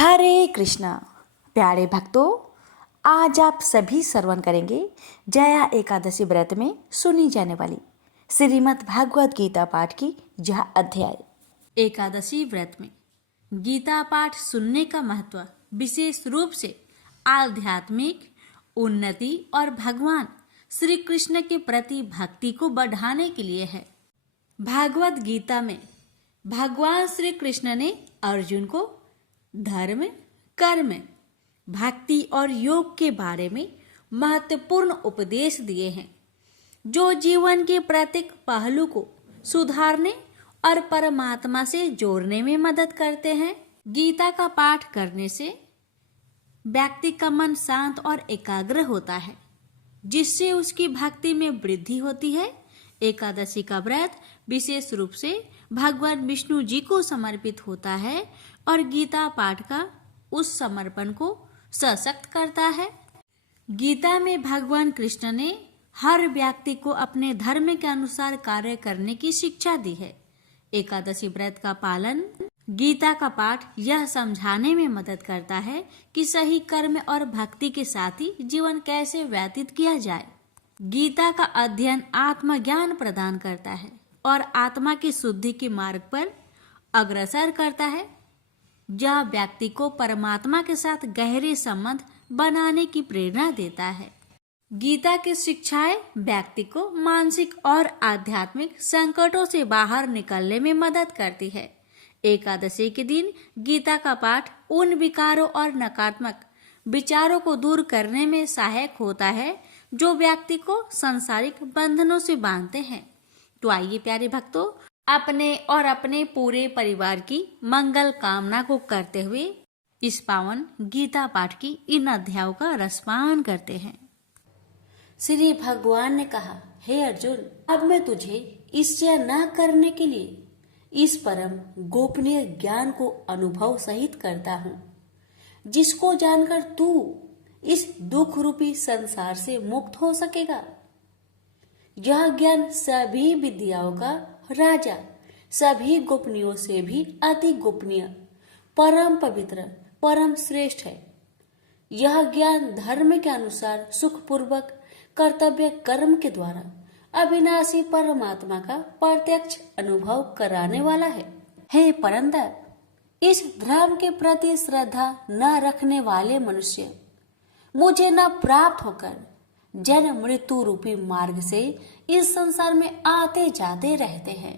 हरे कृष्णा। प्यारे भक्तों, आज आप सभी श्रवण करेंगे जया एकादशी व्रत में सुनी जाने वाली श्रीमद् भागवत गीता पाठ की यह अध्याय। एकादशी व्रत में गीता पाठ सुनने का महत्व विशेष रूप से आध्यात्मिक उन्नति और भगवान श्री कृष्ण के प्रति भक्ति को बढ़ाने के लिए है। भागवत गीता में भगवान श्री कृष्ण ने अर्जुन को धर्म, कर्म, भक्ति और योग के बारे में महत्वपूर्ण उपदेश दिए हैं, जो जीवन के प्रत्येक पहलू को सुधारने और परमात्मा से जोड़ने में मदद करते हैं। गीता का पाठ करने से व्यक्ति का मन शांत और एकाग्र होता है, जिससे उसकी भक्ति में वृद्धि होती है। एकादशी का व्रत विशेष रूप से भगवान विष्णु जी को समर्पित होता है और गीता पाठ का उस समर्पण को सशक्त करता है। गीता में भगवान कृष्ण ने हर व्यक्ति को अपने धर्म के अनुसार कार्य करने की शिक्षा दी है। एकादशी व्रत का पालन गीता का पाठ यह समझाने में मदद करता है कि सही कर्म और भक्ति के साथ ही जीवन कैसे व्यतीत किया जाए। गीता का अध्ययन आत्मज्ञान प्रदान करता है और आत्मा की शुद्धि के मार्ग पर अग्रसर करता है। यह व्यक्ति को परमात्मा के साथ गहरे संबंध बनाने की प्रेरणा देता है। गीता की शिक्षाएं व्यक्ति को मानसिक और आध्यात्मिक संकटों से बाहर निकलने में मदद करती है। एकादशी के दिन गीता का पाठ उन विकारों और नकारात्मक विचारों को दूर करने में सहायक होता है, जो व्यक्ति को सांसारिक बंधनों से बांधते हैं। तो आइए प्यारे भक्तों, अपने और अपने पूरे परिवार की मंगल कामना को करते हुए इस पावन गीता पाठ की इन अध्यायों का रसपान करते हैं। श्री भगवान ने कहा, हे अर्जुन, अब मैं तुझे ईर्ष्या न करने के लिए इस परम गोपनीय ज्ञान को अनुभव सहित करता हूँ, जिसको जानकर तू इस दुख रूपी संसार से मुक्त हो सकेगा। यह ज्ञान सभी विद्याओं का राजा, सभी गोपनीयों से भी अति गोपनीय, परम पवित्र, परम श्रेष्ठ है। यह ज्ञान धर्म के अनुसार सुखपूर्वक कर्तव्य कर्म के द्वारा अविनाशी परमात्मा का प्रत्यक्ष अनुभव कराने वाला है। हे परंतर, इस धर्म के प्रति श्रद्धा न रखने वाले मनुष्य मुझे न प्राप्त होकर जन्म मृत्यु रूपी मार्ग से इस संसार में आते जाते रहते हैं।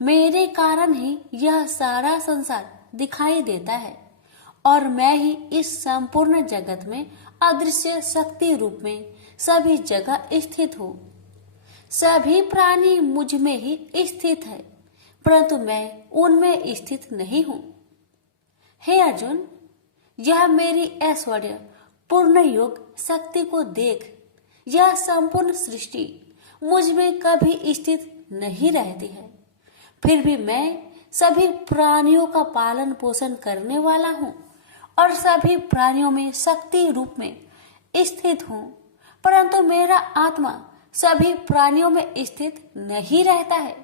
मेरे कारण ही यह सारा संसार दिखाई देता है और मैं ही इस संपूर्ण जगत में अदृश्य शक्ति रूप में सभी जगह स्थित हूँ। सभी प्राणी मुझ में ही स्थित है, परंतु मैं उनमें स्थित नहीं हूँ। हे अर्जुन, यह मेरी ऐश्वर्य पूर्ण योग शक्ति को देख। यह संपूर्ण सृष्टि मुझ में कभी स्थित नहीं रहती है, फिर भी मैं सभी प्राणियों का पालन पोषण करने वाला हूँ और सभी प्राणियों में शक्ति रूप में स्थित हूँ, परंतु मेरा आत्मा सभी प्राणियों में स्थित नहीं रहता है,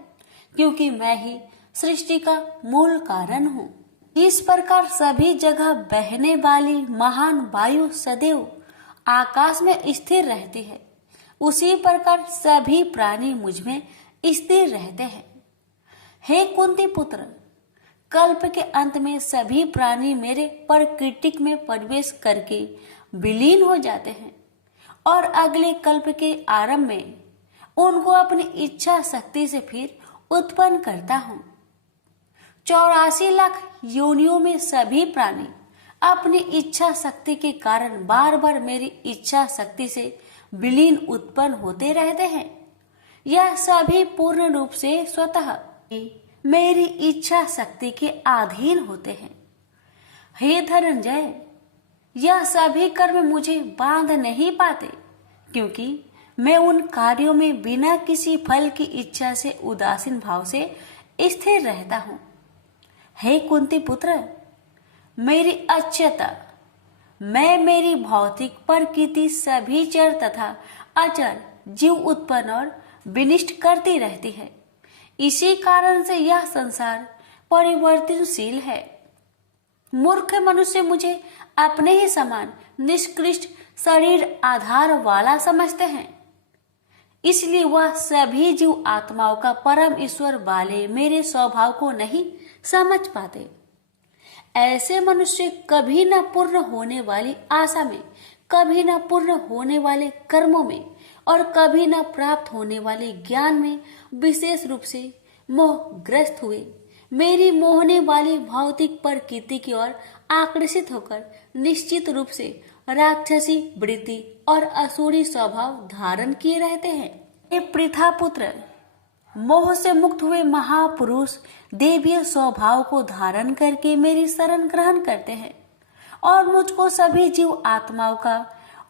क्योंकि मैं ही सृष्टि का मूल कारण हूँ। इस प्रकार सभी जगह बहने वाली महान वायु सदैव आकाश में स्थिर रहती है, उसी प्रकार सभी प्राणी मुझ में स्थिर रहते हैं। हे कुंती पुत्र, कल्प के अंत में सभी प्राणी मेरे प्रकृतिक में प्रवेश करके विलीन हो जाते हैं और अगले कल्प के आरंभ में उनको अपनी इच्छा शक्ति से फिर उत्पन्न करता हूँ। 84 लाख योनियों में सभी प्राणी अपनी इच्छा शक्ति के कारण बार बार मेरी इच्छा शक्ति से विलीन उत्पन्न होते रहते हैं। यह सभी पूर्ण रूप से स्वतः मेरी इच्छा शक्ति के अधीन होते हैं। हे धनंजय, यह सभी कर्म मुझे बांध नहीं पाते, क्योंकि मैं उन कार्यों में बिना किसी फल की इच्छा से उदासीन भाव से स्थिर रहता हूँ। हे कुंती पुत्र, मेरी अक्षयता, मैं मेरी भौतिक प्रकृति सभी चर तथा अचर जीव उत्पन्न और विनिष्ट करती रहती है। इसी कारण से यह संसार परिवर्तनशील है। मूर्ख मनुष्य मुझे अपने ही समान निष्कृष्ट शरीर आधार वाला समझते हैं, इसलिए वह सभी जीव आत्माओं का परम ईश्वर वाले मेरे स्वभाव को नहीं समझ पाते। ऐसे मनुष्य कभी न पूर्ण होने वाली आशा में, कभी न पूर्ण होने वाले कर्मों में और कभी न प्राप्त होने वाले ज्ञान में विशेष रूप से मोहग्रस्त हुए मेरी मोहने वाली भौतिक प्रकृति की ओर आकर्षित होकर निश्चित रूप से राक्षसी वृत्ति और असुरी स्वभाव धारण किए रहते हैं। ये पृथा पुत्र, मोह से मुक्त हुए महापुरुष देवीय स्वभाव को धारण करके मेरी शरण ग्रहण करते हैं और मुझको सभी जीव आत्माओं का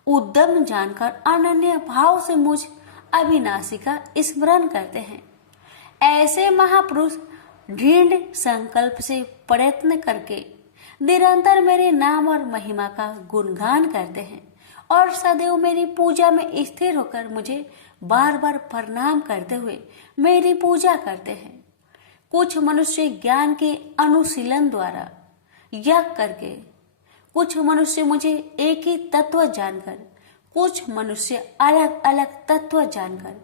उद्यम जानकर अनन्य भाव से मुझ अविनाशी का स्मरण करते हैं। ऐसे महापुरुष दृढ़ संकल्प से प्रयत्न करके निरंतर मेरे नाम और महिमा का गुणगान करते हैं और सदैव मेरी पूजा में स्थिर होकर मुझे बार बार प्रणाम करते हुए मेरी पूजा करते हैं। कुछ मनुष्य ज्ञान के अनुशीलन द्वारा यज्ञ करके, कुछ मनुष्य मुझे एक ही तत्व जानकर, कुछ मनुष्य अलग अलग तत्व जानकर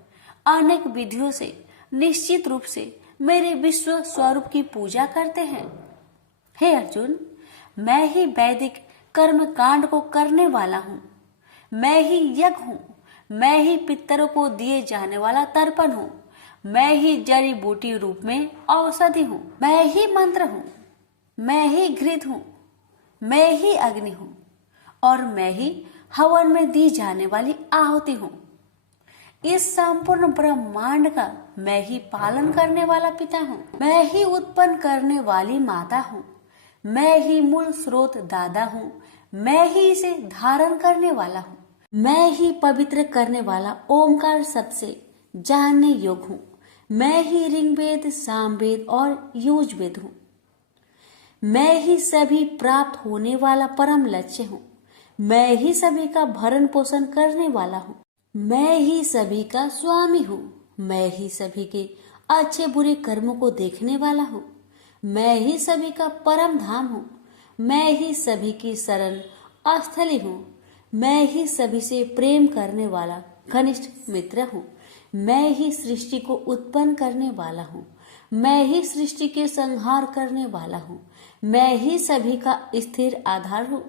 अनेक विधियों से निश्चित रूप से मेरे विश्व स्वरूप की पूजा करते हैं। हे अर्जुन, मैं ही वैदिक कर्म कांड को करने वाला हूँ, मैं ही यज्ञ हूँ, मैं ही पितरों को दिए जाने वाला तर्पण हूँ, मैं ही जड़ी बूटी रूप में औषधि हूँ, मैं ही मंत्र हूँ, मैं ही घृत हूँ, मैं ही अग्नि हूँ और मैं ही हवन में दी जाने वाली आहुति हूँ। इस संपूर्ण ब्रह्मांड का मैं ही पालन करने वाला पिता हूँ, मैं ही उत्पन्न करने वाली माता हूँ, मैं ही मूल स्रोत दादा हूँ, मैं ही इसे धारण करने वाला हूँ, मैं ही पवित्र करने वाला ओमकार सबसे जानने योग्य हूँ, मैं ही ऋग्वेद, सामवेद और यजुर्वेद हूँ, मैं ही सभी प्राप्त होने वाला परम लक्ष्य हूँ, मैं ही सभी का भरण पोषण करने वाला हूँ, मैं ही सभी का स्वामी हूँ, मैं ही सभी के अच्छे बुरे कर्मों को देखने वाला हूँ, मैं ही सभी का परम धाम हूँ, मैं ही सभी की शरण स्थली हूँ, मैं ही सभी से प्रेम करने वाला घनिष्ठ मित्र हूँ, मैं ही सृष्टि को उत्पन्न करने वाला हूँ, मैं ही सृष्टि के संहार करने वाला हूँ, मैं ही सभी का स्थिर आधार हूँ,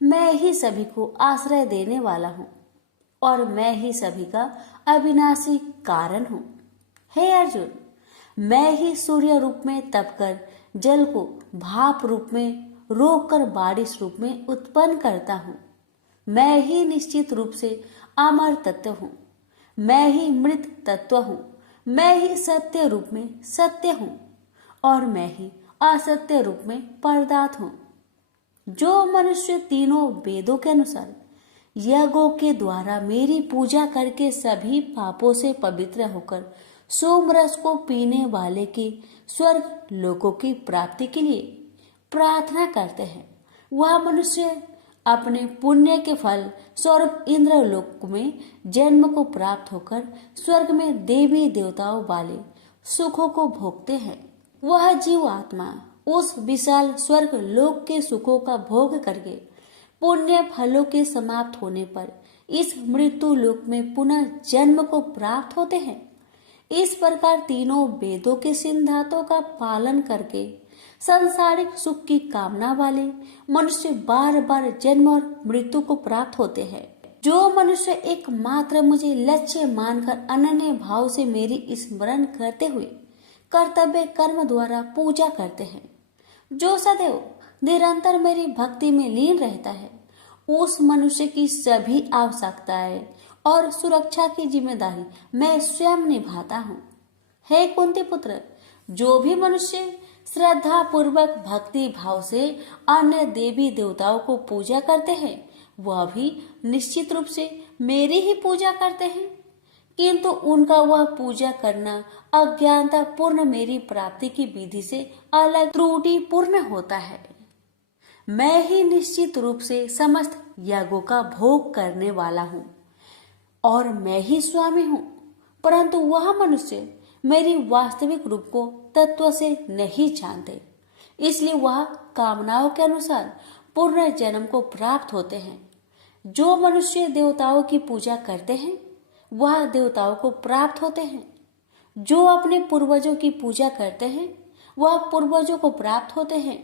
मैं ही सभी को आश्रय देने वाला हूँ और मैं ही सभी का अविनाशी कारण हूँ। हे अर्जुन, मैं ही सूर्य रूप में तपकर जल को भाप रूप में रोककर बारिश रूप में उत्पन्न करता हूँ, मैं ही निश्चित रूप से अमर तत्व हूँ, मैं ही मृत तत्व हूँ, मैं ही सत्य रूप में सत्य हूँ और मैं ही असत्य रूप में पदार्थ हूँ। जो मनुष्य तीनों वेदों के अनुसार यज्ञों के द्वारा मेरी पूजा करके सभी पापों से पवित्र होकर सोमरस को पीने वाले के स्वर्ग लोकों की प्राप्ति के लिए प्रार्थना करते हैं, वह मनुष्य अपने पुण्य के फल स्वर्ग इंद्र लोक में जन्म को प्राप्त होकर स्वर्ग में देवी देवताओं वाले सुखों को भोगते हैं। वह जीव आत्मा उस विशाल स्वर्ग लोक के सुखों का भोग करके पुण्य फलों के समाप्त होने पर इस मृत्यु लोक में पुनः जन्म को प्राप्त होते हैं। इस प्रकार तीनों वेदों के सिद्धांतों का पालन करके सांसारिक सुख की कामना वाले मनुष्य बार बार जन्म और मृत्यु को प्राप्त होते हैं। जो मनुष्य एकमात्र मुझे लक्ष्य मानकर अनन्य भाव से मेरी स्मरण करते हुए कर्तव्य कर्म द्वारा पूजा करते हैं, जो सदैव निरंतर मेरी भक्ति में लीन रहता है, उस मनुष्य की सभी आवश्यकताएं और सुरक्षा की जिम्मेदारी मैं स्वयं निभाता हूँ। हे कुंती पुत्र, जो भी मनुष्य श्रद्धा पूर्वक भक्ति भाव से अन्य देवी देवताओं को पूजा करते हैं, वह भी निश्चित रूप से मेरी ही पूजा करते हैं, किंतु उनका वह पूजा करना अज्ञानता पूर्ण मेरी प्राप्ति की विधि से अलग त्रुटि पूर्ण होता है। मैं ही निश्चित रूप से समस्त यागों का भोग करने वाला हूँ और मैं ही स्वामी हूँ, परंतु वह मनुष्य मेरी वास्तविक रूप को तत्व से नहीं जानते। इसलिए वह कामनाओं के अनुसार पूर्ण जन्म को प्राप्त होते हैं। जो मनुष्य देवताओं की पूजा करते हैं वह देवताओं को प्राप्त होते हैं। जो अपने पूर्वजों की पूजा करते हैं वह पूर्वजों को प्राप्त होते हैं।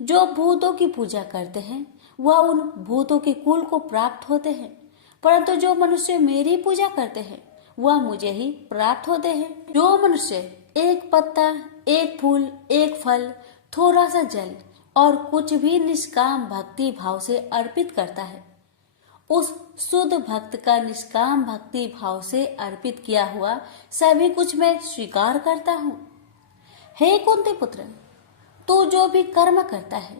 जो भूतों की पूजा करते हैं वह उन भूतों के कुल को प्राप्त होते हैं। परंतु जो मनुष्य मेरी पूजा करते हैं वह मुझे ही प्राप्त होते हैं। जो मनुष्य एक पत्ता, एक फूल, एक फल, थोड़ा सा जल और कुछ भी निष्काम भक्ति भाव से अर्पित करता है, उस शुद्ध भक्त का निष्काम भक्ति भाव से अर्पित किया हुआ सभी कुछ मैं स्वीकार करता हूँ। हे कुंती पुत्र, तू जो भी कर्म करता है,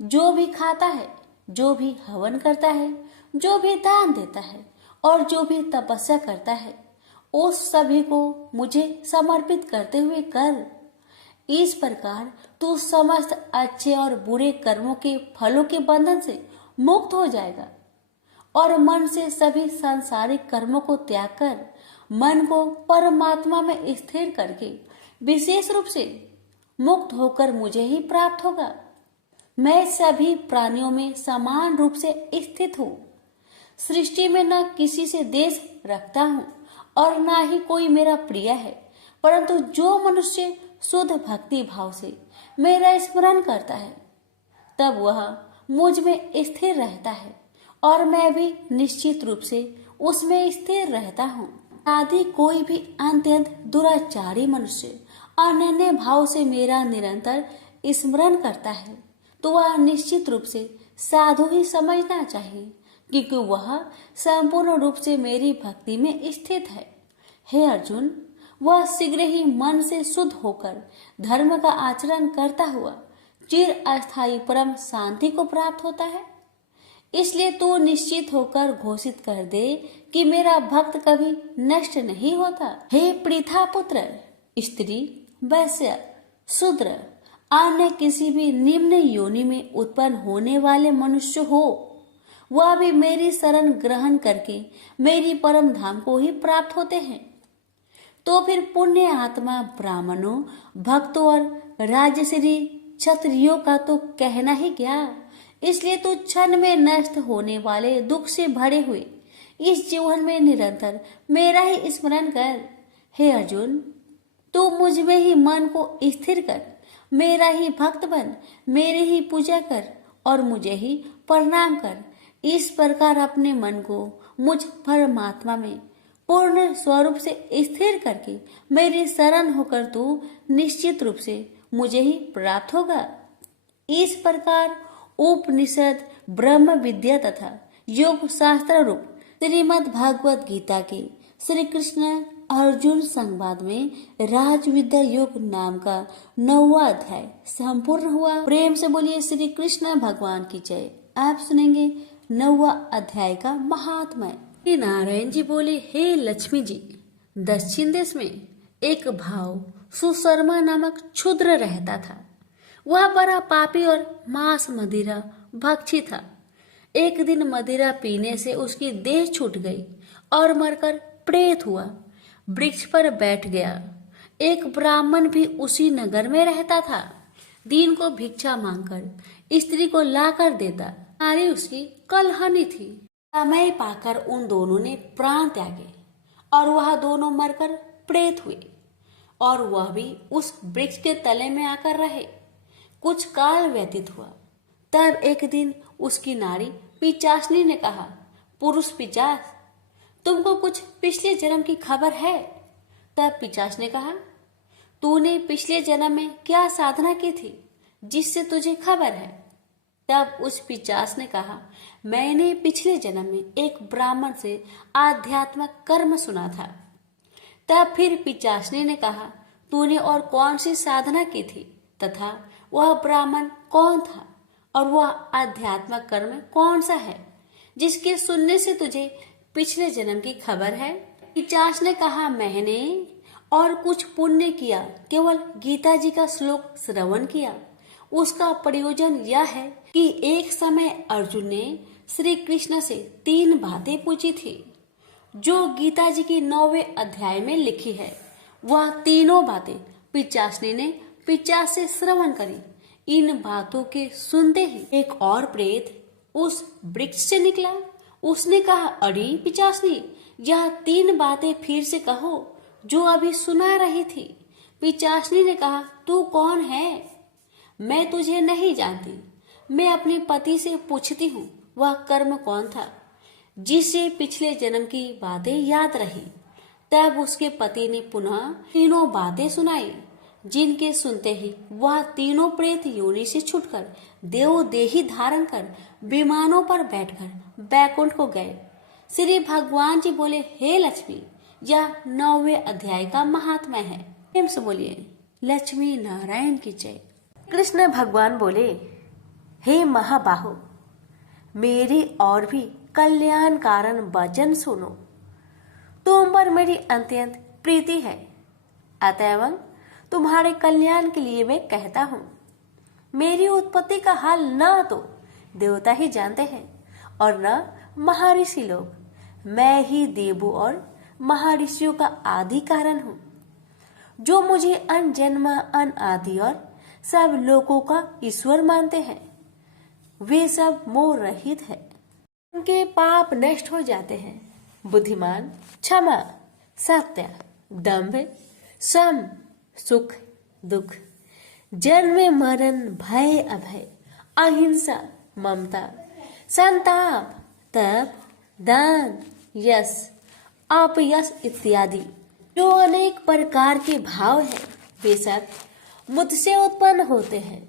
जो भी खाता है, जो भी हवन करता है, जो भी दान देता है और जो भी तपस्या करता है, उस सभी को मुझे समर्पित करते हुए कर। इस प्रकार तू समस्त अच्छे और बुरे कर्मों के फलों के बंधन से मुक्त हो जाएगा और मन से सभी सांसारिक कर्मों को त्याग कर मन को परमात्मा में स्थिर करके विशेष रूप से मुक्त होकर मुझे ही प्राप्त होगा। मैं सभी प्राणियों में समान रूप से स्थित हूँ। सृष्टि में न किसी से देश रखता हूँ और न ही कोई मेरा प्रिय है, परंतु जो मनुष्य शुद्ध भक्ति भाव से मेरा स्मरण करता है तब वह मुझ में स्थिर रहता है और मैं भी निश्चित रूप से उसमें स्थिर रहता हूँ। यदि कोई भी अत्यंत दुराचारी मनुष्य अनन्य भाव से मेरा निरंतर स्मरण करता है तो वह निश्चित रूप से साधु ही समझना चाहिए, क्योंकि वह संपूर्ण रूप से मेरी भक्ति में स्थित है। हे अर्जुन, वह शीघ्र ही मन से शुद्ध होकर धर्म का आचरण करता हुआ चिर अस्थायी परम शांति को प्राप्त होता है। इसलिए तू निश्चित होकर घोषित कर दे कि मेरा भक्त कभी नष्ट नहीं होता। हे पृथा पुत्र, स्त्री, वैश्य, शूद्र, अन्य किसी भी निम्न योनि में उत्पन्न होने वाले मनुष्य हो, वह भी मेरी शरण ग्रहण करके मेरी परम धाम को ही प्राप्त होते हैं। तो फिर पुण्य आत्मा ब्राह्मणों, भक्तों और राजश्री क्षत्रियों का तो कहना ही क्या। इसलिए तू क्षण में नष्ट होने वाले दुख से भरे हुए इस जीवन में निरंतर मेरा ही स्मरण कर। हे अर्जुन, तू मुझ में ही मन को स्थिर कर, मेरा ही भक्त बन, मेरे ही पूजा कर और मुझे ही प्रणाम कर। इस प्रकार अपने मन को मुझ परमात्मा में पूर्ण स्वरूप से स्थिर करके मेरी शरण होकर तू निश्चित रूप से मुझे ही प्राप्त होगा। इस प्रकार उपनिषद, ब्रह्म विद्या तथा योग शास्त्र रूप श्रीमद् भागवत गीता के श्री कृष्ण अर्जुन संवाद में राज विद्या योग नाम का 9वां अध्याय संपूर्ण हुआ। प्रेम से बोलिए श्री कृष्ण भगवान की जय। आप सुनेंगे 9वां अध्याय का महात्म्य। श्री नारायण जी बोले, हे लक्ष्मी जी, दक्षिण देश में एक भाव सुशर्मा नामक क्षुद्र रहता था। वह बड़ा पापी और मांस मदिरा भक्षी था। एक दिन मदिरा पीने से उसकी देह छूट गई और मरकर प्रेत हुआ। वृक्ष पर बैठ गया। एक ब्राह्मण भी उसी नगर में रहता था। दिन को भिक्षा मांगकर स्त्री को लाकर देता। नारी उसकी कलहनी थी। समय पाकर उन दोनों ने प्राण त्यागे और वह दोनों मरकर प्रेत हुए और वह भी उस वृक्ष के तले में आकर रहे। कुछ काल व्यतीत हुआ। तब एक दिन उसकी नारी पिचासनी ने कहा, पुरुष पिचास, तुमको कुछ पिछले जन्म की खबर है? तब पिचास ने कहा, तूने पिछले जन्म में क्या साधना की थी जिससे तुझे खबर है? तब उस पिचास ने कहा, मैंने पिछले जन्म में एक ब्राह्मण से आध्यात्मिक कर्म सुना था। तब फिर पिचासनी ने कहा, तूने और कौन सी साधना की थी तथा वह ब्राह्मण कौन था और वह आध्यात्मिक कर्म कौन सा है जिसके सुनने से तुझे पिछले जन्म की खबर है? पिचास ने कहा, मैंने और कुछ पुण्य किया, केवल गीता जी का श्लोक श्रवण किया। उसका प्रयोजन यह है कि एक समय अर्जुन ने श्री कृष्ण से 3 बातें पूछी थी जो गीता जी की 9वें अध्याय में लिखी है। वह तीनों बातें पिचासनी ने पिचास से श्रवण करी। इन बातों के सुनते ही एक और प्रेत उस वृक्ष से निकला। उसने कहा, अरे पिचासनी, यह 3 बातें फिर से कहो जो अभी सुना रही थी। पिचासनी ने कहा, तू कौन है? मैं तुझे नहीं जानती। मैं अपने पति से पूछती हूँ वह कर्म कौन था जिससे पिछले जन्म की बातें याद रही। तब उसके पति ने पुनः 3 बातें सुनाई, जिनके सुनते ही वह 3 प्रेत योनि से छूटकर देव देही धारण कर विमानों पर बैठकर बैकुंठ को गए। श्री भगवान जी बोले, हे लक्ष्मी, यह 9वें अध्याय का महात्मा है। प्रेम से बोलिए लक्ष्मी नारायण की जय। कृष्ण भगवान बोले, हे महाबाहो, मेरी और भी कल्याण कारण वचन सुनो। तुम पर मेरी अत्यंत प्रीति है, अतएव तुम्हारे कल्याण के लिए मैं कहता हूँ। मेरी उत्पत्ति का हाल न तो देवता ही जानते हैं और न महर्षि लोग। मैं ही देवों और महर्षियों का आदि कारण हूँ। जो मुझे अन जन्म अन आदि और सब लोगों का ईश्वर मानते हैं, वे सब मोह रहित है। उनके पाप नष्ट हो जाते हैं। बुद्धिमान, क्षमा, सत्य, दम्भ, सम, सुख, दुख, जन्म मरण, भय अभय, अहिंसा, ममता, संताप, तप, दान, यश, अपयश इत्यादि जो अनेक प्रकार के भाव हैं, वे सब मुझसे उत्पन्न होते हैं।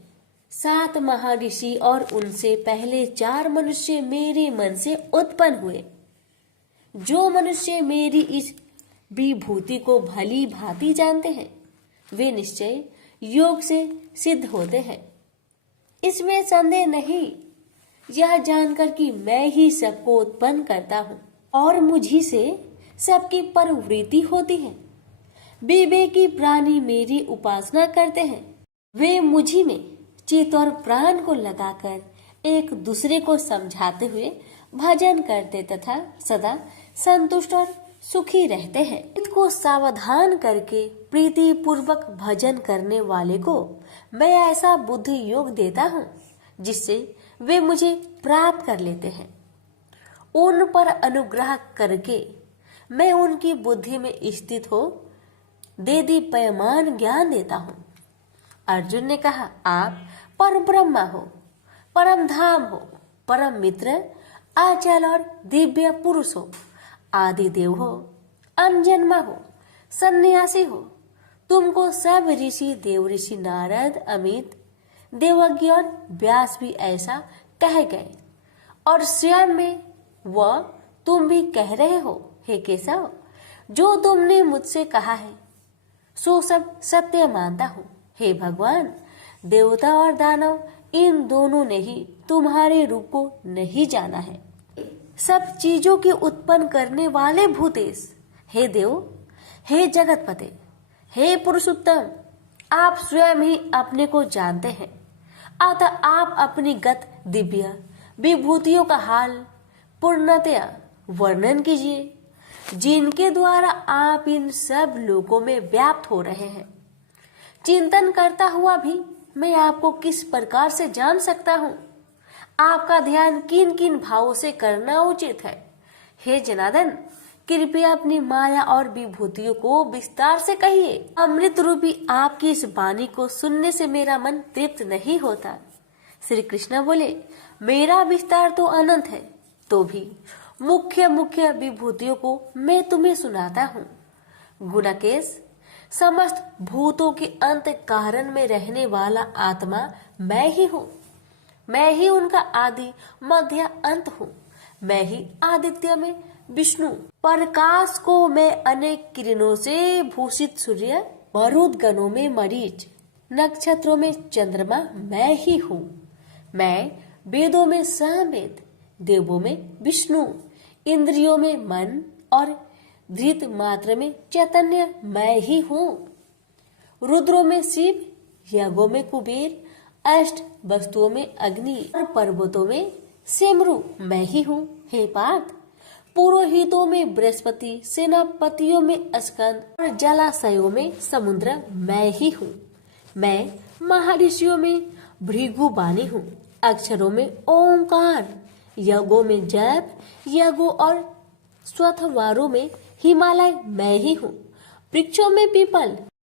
7 महर्षि और उनसे पहले 4 मनुष्य मेरे मन से उत्पन्न हुए। जो मनुष्य मेरी इस विभूति को भली भांति जानते हैं, वे निश्चय योग से सिद्ध होते हैं। इसमें संदेह नहीं। यह जानकर कि मैं ही सबको उत्पन्न करता हूँ और मुझी से सबकी प्रवृत्ति होती है। विवेकी प्राणी मेरी उपासना करते हैं। वे मुझी में चित्त और प्राण को लगाकर एक दूसरे को समझाते हुए भजन करते तथा सदा संतुष्ट और सुखी रहते हैं। चित्त को सावधान करके प्रीति पूर्वक भजन करने वाले को मैं ऐसा बुद्धि योग देता हूँ जिससे वे मुझे प्राप्त कर लेते हैं। उन पर अनुग्रह करके मैं उनकी बुद्धि में स्थित हो देदीप्यमान ज्ञान देता हूँ। अर्जुन ने कहा, आप परम ब्रह्मा हो, परम धाम हो, परम मित्र, अचल और दिव्य पुरुष हो, आदि देव हो, अनजन्मा हो, सन्यासी हो। तुमको सब ऋषि, देव ऋषि नारद, अमित, देवज्ञ और व्यास भी ऐसा कह गए और स्वयं में वह तुम भी कह रहे हो। हे केशव, जो तुमने मुझसे कहा है सो सब सत्य मानता हूँ। हे भगवान, देवता और दानव इन दोनों ने ही तुम्हारे रूप को नहीं जाना है। सब चीजों की उत्पन्न करने वाले भूतेश, हे देव, हे जगतपते, हे पुरुषोत्तम, आप स्वयं ही अपने को जानते हैं। अतः आप अपनी गत दिव्य विभूतियों का हाल पूर्णतया वर्णन कीजिए, जिनके द्वारा आप इन सब लोगों में व्याप्त हो रहे हैं। चिंतन करता हुआ भी मैं आपको किस प्रकार से जान सकता हूँ? आपका ध्यान किन किन भावों से करना उचित है? हे जनार्दन, कृपया अपनी माया और विभूतियों को विस्तार से कहिए। अमृत रूपी आपकी इस वाणी को सुनने से मेरा मन तृप्त नहीं होता। श्री कृष्ण बोले, मेरा विस्तार तो अनंत है, तो भी मुख्य मुख्य विभूतियों को मैं तुम्हें सुनाता हूँ। गुणकेश, समस्त भूतों के अंत कारण में रहने वाला आत्मा मैं ही हूँ। मैं ही उनका आदि मध्य अंत हूँ। मैं ही आदित्य में विष्णु, प्रकाश को मैं अनेक किरणों से भूषित सूर्य, मरुद गणों में मरीच, नक्षत्रों में चंद्रमा मैं ही हूँ। मैं वेदों में सामवेद, देवों में विष्णु, इंद्रियों में मन और धृत मात्र में चैतन्य मैं ही हूँ। रुद्रों में शिव, यज्ञों में कुबेर, अष्ट वस्तुओं में अग्नि और पर्वतों में सिमरु मैं ही हूँ। हे पार्थ, पुरोहितों में बृहस्पति, सेनापतियों में स्कंद और जलाशयों में समुद्र मैं ही हूँ। मैं महर्षियों में भृगु बानी हूँ। अक्षरों में ओंकार, यज्ञों में जप, यज्ञों और स्वथवारों में हिमालय मैं ही हूँ। वृक्षों में पीपल,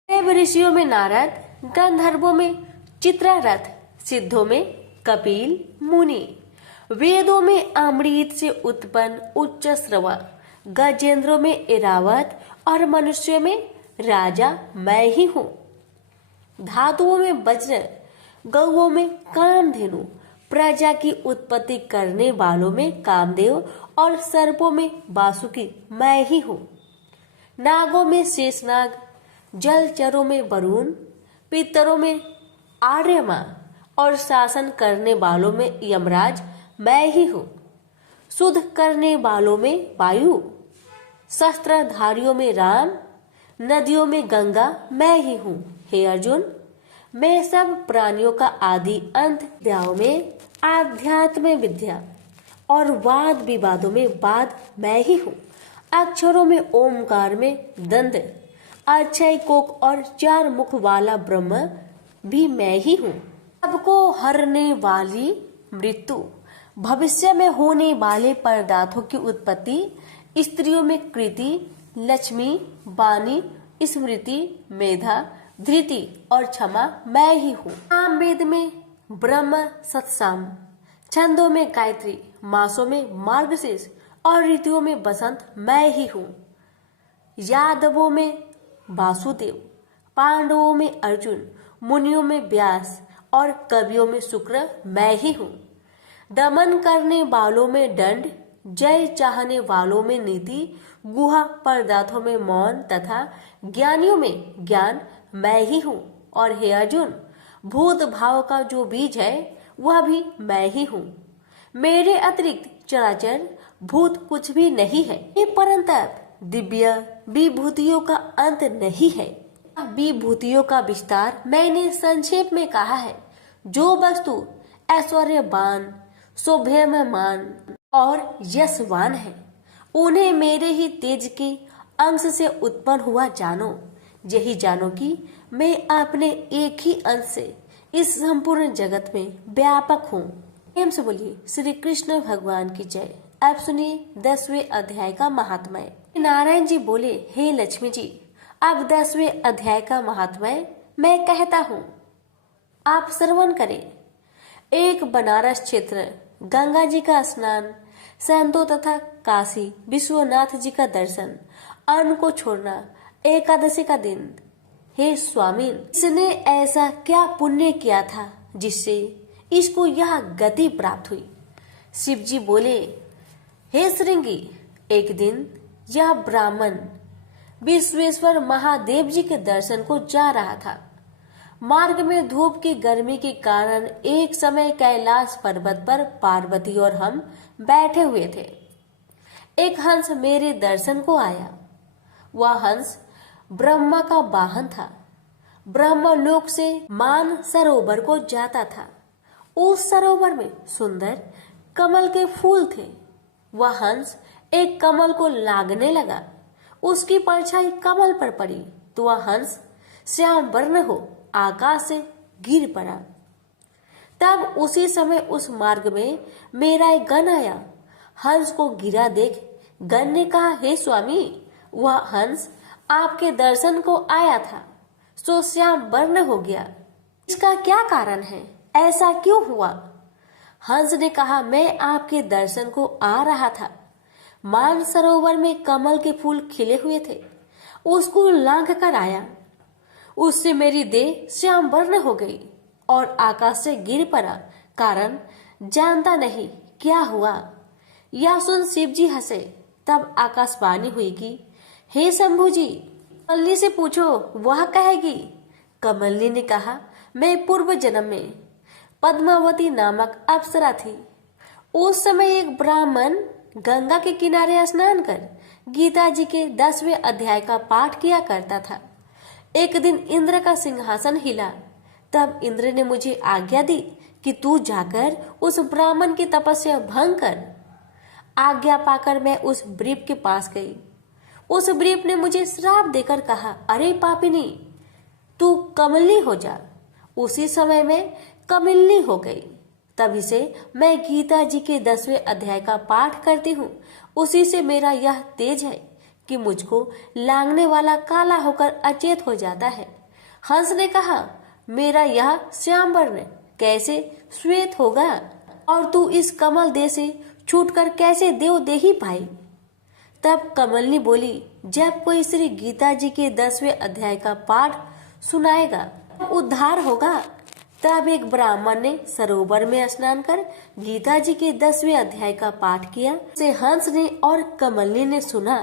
देव ऋषियों में नारद, गंधर्वों में चित्ररथ, सिद्धों में कपिल मुनि, वेदों में अमृत से उत्पन्न उच्च श्रवा, गजेंद्रों में ऐरावत और मनुष्यों में राजा मैं ही हूँ। धातुओं में वज्र, गौओं में कामधेनु, प्रजा की उत्पत्ति करने वालों में कामदेव और सर्पों में वासुकी मैं ही हूँ। नागों में शेषनाग, जलचरों में वरुण, पितरों में आर्यमा और शासन करने वालों में यमराज मैं ही हूँ। शुद्ध करने वालों में वायु, शस्त्रधारियों में राम, नदियों में गंगा मैं ही हूँ। हे अर्जुन, मैं सब प्राणियों का आदि अंत, विद्याओं में आध्यात्म विद्या और वाद विवादों में वाद मैं ही हूँ। अक्षरों में ओमकार में दंड, अक्षय कोक और 4 मुख वाला ब्रह्म भी मैं ही हूँ। सबको हरने वाली मृत्यु, भविष्य में होने वाले पदार्थों की उत्पत्ति, स्त्रियों में कृति, लक्ष्मी, वाणी, स्मृति, मेधा, धृति और क्षमा मैं ही हूँ। साम वेद में ब्रह्म सत्साम, छंदों में गायत्री, मासों में मार्गशीर्ष और ऋतुओं में बसंत मैं ही हूँ। यादवों में वासुदेव, पांडवों में अर्जुन, मुनियों में व्यास और कवियों में शुक्र मैं ही हूँ। दमन करने वालों में दंड, जय चाहने वालों में नीति, गुहा पदार्थों में मौन तथा ज्ञानियों में ज्ञान मैं ही हूँ। और हे अर्जुन, भूत भाव का जो बीज है वह भी मैं ही हूँ। मेरे अतिरिक्त चराचर भूत कुछ भी नहीं है। ये परंतप दिव्य विभूतियों का अंत नहीं है। विभूतियों का विस्तार मैंने संक्षेप में कहा है। जो वस्तु ऐश्वर्यवान, शोभ्यमान और यशवान है, उन्हें मेरे ही तेज के अंश से उत्पन्न हुआ जानो। यही जानो कि मैं अपने एक ही अंश से इस संपूर्ण जगत में व्यापक हूँ। प्रेम से बोलिए श्री कृष्ण भगवान की जय। आप सुनिए 10वें अध्याय का महात्म्य। नारायण जी बोले, हे लक्ष्मी जी, अब 10वें अध्याय का महात्म्य मैं कहता हूँ, आप श्रवण करें। एक बनारस क्षेत्र, गंगा जी का स्नान, संतों तथा काशी विश्वनाथ जी का दर्शन, अन्न को छोड़ना, एकादशी का दिन। हे स्वामी, इसने ऐसा क्या पुण्य किया था जिससे इसको यह गति प्राप्त हुई? शिव जी बोले, हे श्रृंगी, एक दिन यह ब्राह्मण विश्वेश्वर महादेव जी के दर्शन को जा रहा था। मार्ग में धूप की गर्मी के कारण एक समय कैलाश पर्वत पर पार्वती और हम बैठे हुए थे। एक हंस मेरे दर्शन को आया। वह हंस ब्रह्मा का वाहन था। ब्रह्मलोक से मान सरोवर को जाता था। उस सरोवर में सुंदर कमल के फूल थे। वह हंस एक कमल को लागने लगा। उसकी परछाई कमल पर पड़ी तो वह हंस श्याम वर्ण हो आकाश से गिर पड़ा। तब उसी समय उस मार्ग में मेरा एक गण आया। हंस को गिरा देख गण ने कहा, हे स्वामी, वह हंस आपके दर्शन को आया था, सो श्याम वर्ण हो गया। इसका क्या कारण है? ऐसा क्यों हुआ? हंस ने कहा, मैं आपके दर्शन को आ रहा था। मान सरोवर में कमल के फूल खिले हुए थे, उसको लांघ कर आया। उससे मेरी देह श्याम वर्ण हो गई और आकाश से गिर पड़ा। कारण जानता नहीं क्या हुआ। यह सुन शिव जी हंसे। तब आकाशवाणी हुई कि हे शंभु जी, कमलनी से पूछो, वह कहेगी। कमलनी ने कहा, मैं पूर्व जन्म में पद्मावती नामक अप्सरा थी। उस समय एक ब्राह्मण गंगा के किनारे स्नान कर गीता जी के 10वें अध्याय का पाठ किया करता था। एक दिन इंद्र का सिंहासन हिला। तब इंद्र ने मुझे आज्ञा दी कि तू जाकर उस ब्राह्मण की तपस्या भंग कर। आज्ञा पाकर मैं उस ब्रीप के पास गई। उस ब्रीप ने मुझे श्राप देकर कहा, अरे पापिनी, तू कमलनी हो जा। उसी समय में कमिलनी हो गई। तभी से मैं गीता जी के 10वें अध्याय का पाठ करती हूँ। उसी से मेरा यह तेज है कि मुझको लांघने वाला काला होकर अचेत हो जाता है। हंस ने कहा, मेरा यह श्याम वर्ण कैसे श्वेत होगा, और तू इस कमल देह से छूटकर कैसे देव देही पाई। तब कमलनी बोली, जब कोई श्री गीता जी के 10वें अध्याय का पाठ सुनाएगा उद्धार होगा। तब एक ब्राह्मण ने सरोवर में स्नान कर गीता जी के 10वें अध्याय का पाठ किया। उसे हंस ने और कमलनी ने सुना,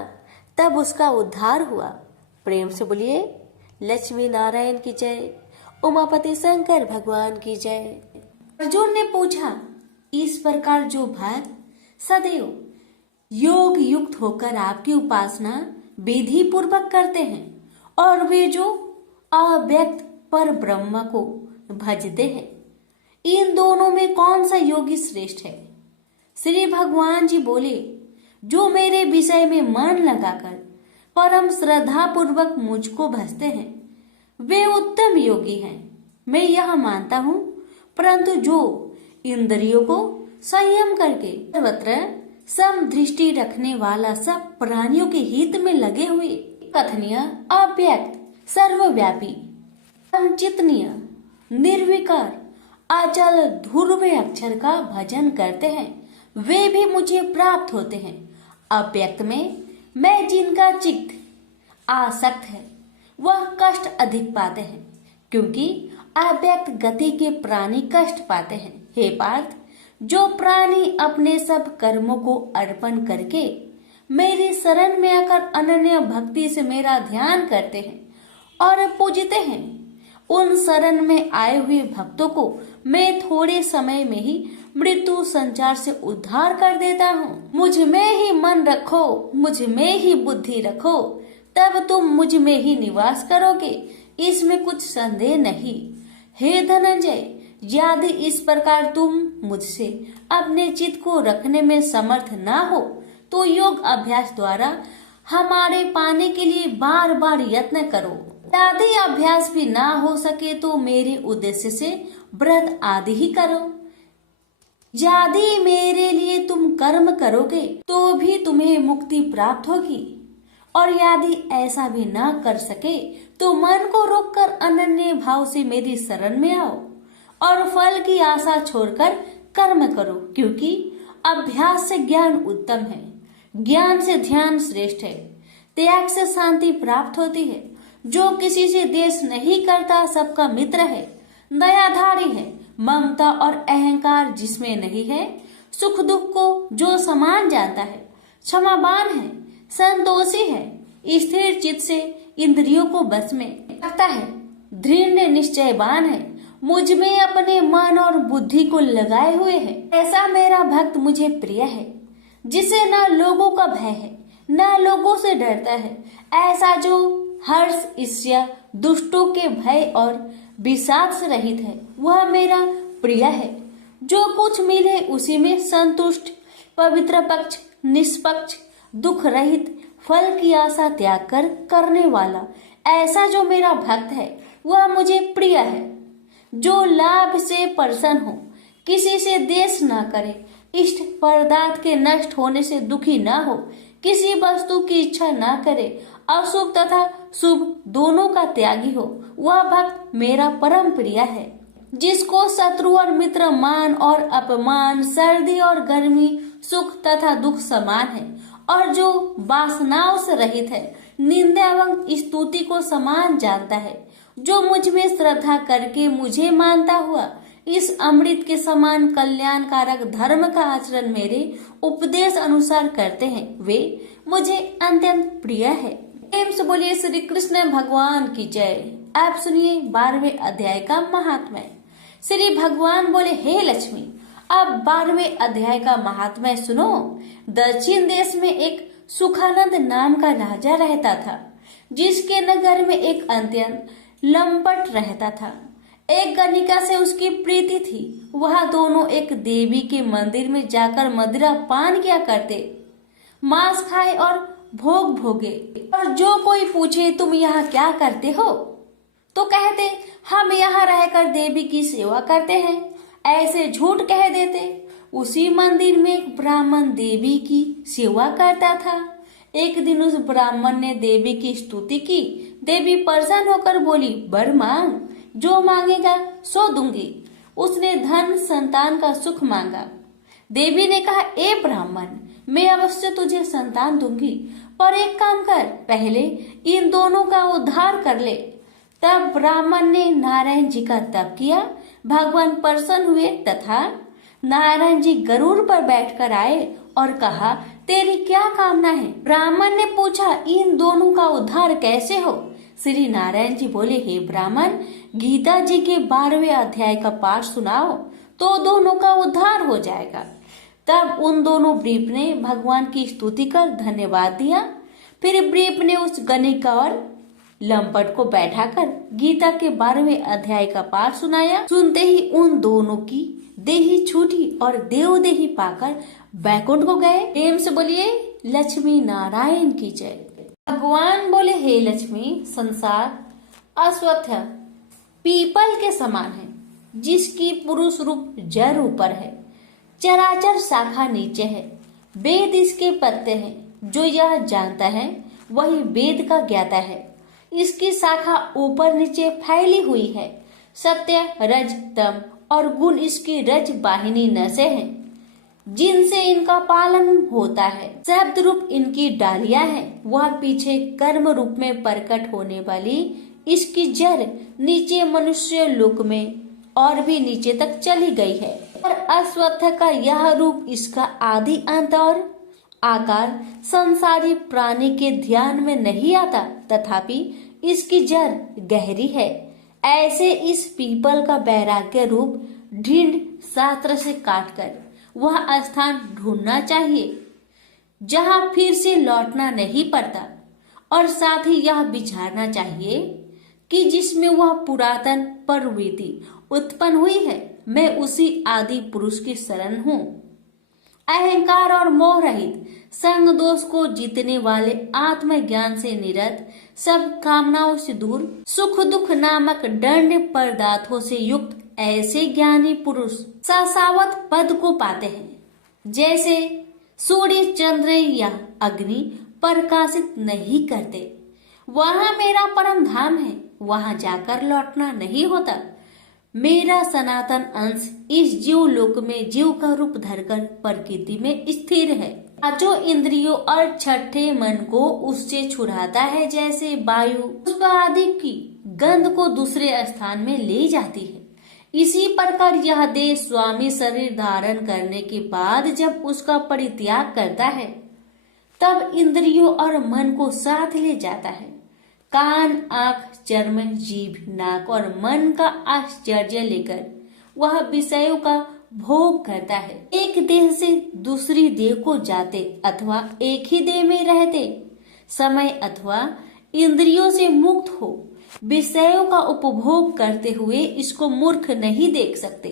तब उसका उद्धार हुआ। प्रेम से बोलिए लक्ष्मी नारायण की जय, उमापति शंकर भगवान की जय। अर्जुन ने पूछा, इस प्रकार जो भक्त सदैव योग युक्त होकर आपकी उपासना विधि पूर्वक करते हैं और वे जो अव्यक्त पर ब्रह्म को भजते हैं, इन दोनों में कौन सा योगी श्रेष्ठ है। श्री भगवान जी बोले, जो मेरे विषय में मन लगाकर परम श्रद्धा पूर्वक मुझको भजते हैं वे उत्तम योगी हैं। मैं यह मानता हूँ, परंतु जो इंद्रियों को संयम करके सर्वत्र सम दृष्टि रखने वाला सब प्राणियों के हित में लगे हुए कथनीय अव्यक्त सर्वव्यापी अचिंतनीय निर्विकार अचल ध्रुव अक्षर का भजन करते हैं, वे भी मुझे प्राप्त होते हैं। अव्यक्त में मैं जिनका चित्त आसक्त है वह कष्ट अधिक पाते हैं, क्योंकि अव्यक्त गति के प्राणी कष्ट पाते हैं। हे पार्थ, जो प्राणी अपने सब कर्मों को अर्पण करके मेरी शरण में आकर अनन्य भक्ति से मेरा ध्यान करते हैं और पूजते हैं, उन शरण में आए हुए भक्तों को मैं थोड़े समय में ही मृत्यु संचार से उद्धार कर देता हूँ। मुझ में ही मन रखो, मुझ में ही बुद्धि रखो, तब तुम मुझ में ही निवास करोगे, इसमें कुछ संदेह नहीं। हे धनंजय, यदि इस प्रकार तुम मुझसे अपने चित्त को रखने में समर्थ ना हो तो योग अभ्यास द्वारा हमारे पाने के लिए बार बार यत्न करो। यदि अभ्यास भी ना हो सके तो मेरे उद्देश्य से व्रत आदि ही करो। यदि मेरे लिए तुम कर्म करोगे तो भी तुम्हें मुक्ति प्राप्त होगी, और यदि ऐसा भी ना कर सके तो मन को रोककर अनन्य भाव से मेरी शरण में आओ और फल की आशा छोड़कर कर्म करो, क्योंकि अभ्यास से ज्ञान उत्तम है, ज्ञान से ध्यान श्रेष्ठ है, त्याग से शांति प्राप्त होती है। जो किसी से द्वेष नहीं करता सबका मित्र है, दयाधारी है, ममता और अहंकार जिसमें नहीं है, सुख दुख को जो समान जानता है, क्षमावान है, संतोषी है, स्थिर चित्त से इंद्रियों को बस में रखता है, दृढ़ निश्चयवान है, मुझ में अपने मन और बुद्धि को लगाए हुए है, ऐसा मेरा भक्त मुझे प्रिय है, जिसे न लोगों का भय है न लोगों से डरता है। ऐसा जो हर्ष ईर्ष्या दुष्टों के भय और विषाद से रहित है, वह मेरा प्रिय है। जो कुछ मिले उसी में संतुष्ट, पवित्र पक्ष, निष्पक्ष, दुख रहित, फल की आशा त्याग कर करने वाला, ऐसा जो मेरा भक्त है वह मुझे प्रिय है। जो लाभ से प्रसन्न हो, किसी से द्वेष न करे, इष्ट पदार्थ के नष्ट होने से दुखी न हो, किसी वस्तु की इच्छा न करे, अशुभ तथा शुभ दोनों का त्यागी हो, वह भक्त मेरा परम प्रिय है। जिसको शत्रु और मित्र मान और अपमान, सर्दी और गर्मी, सुख तथा दुख समान है, और जो वासनाओं से रहित है, निंदा एवं स्तुति को समान जानता है, जो मुझ में श्रद्धा करके मुझे मानता हुआ इस अमृत के समान कल्याणकारक धर्म का आचरण मेरे उपदेश अनुसार करते हैं, वे मुझे अत्यंत प्रिय है। प्रेम से बोलिए श्री कृष्ण भगवान की जय। आप सुनिए 12वें अध्याय का महात्म्य। श्री भगवान बोले, हे लक्ष्मी, अब 12वें अध्याय का महात्म्य सुनो। दक्षिण देश में एक सुखानंद नाम का राजा रहता था, जिसके नगर में एक अत्यंत लंपट रहता था। एक गणिका से उसकी प्रीति थी। वह दोनों एक देवी के मंदिर में जाकर मदिरा पान किया करते, मांस खाए और भोग भोगे। और जो कोई पूछे तुम यहाँ क्या करते हो, तो कहते हम यहाँ रहकर देवी की सेवा करते हैं, ऐसे झूठ कह देते। उसी मंदिर में एक ब्राह्मण देवी की सेवा करता था। एक दिन उस ब्राह्मण ने देवी की स्तुति की। देवी प्रसन्न होकर बोली, वर मांग, जो मांगेगा सो दूंगी। उसने धन संतान का सुख मांगा। देवी ने कहा, ए ब्राह्मण, मैं अवश्य तुझे संतान दूंगी, पर एक काम कर, पहले इन दोनों का उद्धार कर ले। तब ब्राह्मण ने नारायण जी का तप किया। भगवान प्रसन्न हुए तथा नारायण जी गरुड़ पर बैठकर आए और कहा, तेरी क्या कामना है? ब्राह्मण ने पूछा, इन दोनों का उद्धार कैसे हो? श्री नारायण जी बोले, हे ब्राह्मण, गीता जी के 12वें अध्याय का पाठ सुनाओ तो दोनों का उद्धार हो जाएगा। तब उन दोनों ब्रीप ने भगवान की स्तुति कर धन्यवाद दिया। फिर ब्रीप ने उस गणिका और लंपट को बैठाकर गीता के 12वें अध्याय का पाठ सुनाया। सुनते ही उन दोनों की देही छूटी और देवदेही पाकर बैकुंठ को गए। प्रेम से बोलिए लक्ष्मी नारायण की जय। भगवान बोले, हे लक्ष्मी, संसार अश्वत्थ पीपल के समान है, जिसकी पुरुष रूप जड़ ऊपर है, चराचर शाखा नीचे है, वेद इसके पत्ते हैं। जो यह जानता है वही वेद का ज्ञाता है। इसकी शाखा ऊपर नीचे फैली हुई है। सत्य, रज, तम और गुण इसकी रज वाहिनी नसें हैं, जिनसे इनका पालन होता है। शब्द रूप इनकी डालियां हैं। वह पीछे कर्म रूप में प्रकट होने वाली इसकी जड़ नीचे मनुष्य लोक में और भी नीचे तक चली गई है। और अश्वत्थ का यह रूप इसका आदि अंत और आकार संसारी प्राणी के ध्यान में नहीं आता, तथापि इसकी जड़ गहरी है। ऐसे इस पीपल का वैराग्य रूप ढींड शास्त्र से काटकर वह स्थान ढूंढना चाहिए जहां फिर से लौटना नहीं पड़ता, और साथ ही यह विचारना चाहिए कि जिसमें वह पुरातन प्रवृत्ति उत्पन्न हुई है, मैं उसी आदि पुरुष की शरण हूँ। अहंकार और मोह रहित, संग दोष को जीतने वाले, आत्मज्ञान से निरत, सब कामनाओं से दूर, सुख दुख नामक दंड पदार्थों से युक्त ऐसे ज्ञानी पुरुष शाश्वत पद को पाते हैं। जैसे सूर्य, चंद्र या अग्नि प्रकाशित नहीं करते, वहां मेरा परम धाम है, वहां जाकर लौटना नहीं होता। मेरा सनातन अंश इस जीव लोक में जीव का रूप धरकर प्रकृति में स्थिर है। पांचों इंद्रियों और छठे मन को उससे छुड़ाता है, जैसे वायु पुष्प आदि की गंध को दूसरे स्थान में ले जाती है। इसी प्रकार यह देह स्वामी शरीर धारण करने के बाद जब उसका परित्याग करता है, तब इंद्रियों और मन को साथ ले जाता है। कान, आंख, चर्म, जीभ, नाक और मन का आश्चर्य लेकर वह विषयों का भोग करता है। एक देह से दूसरी देह को जाते अथवा एक ही देह में रहते समय अथवा इंद्रियों से मुक्त हो विषयों का उपभोग करते हुए इसको मूर्ख नहीं देख सकते,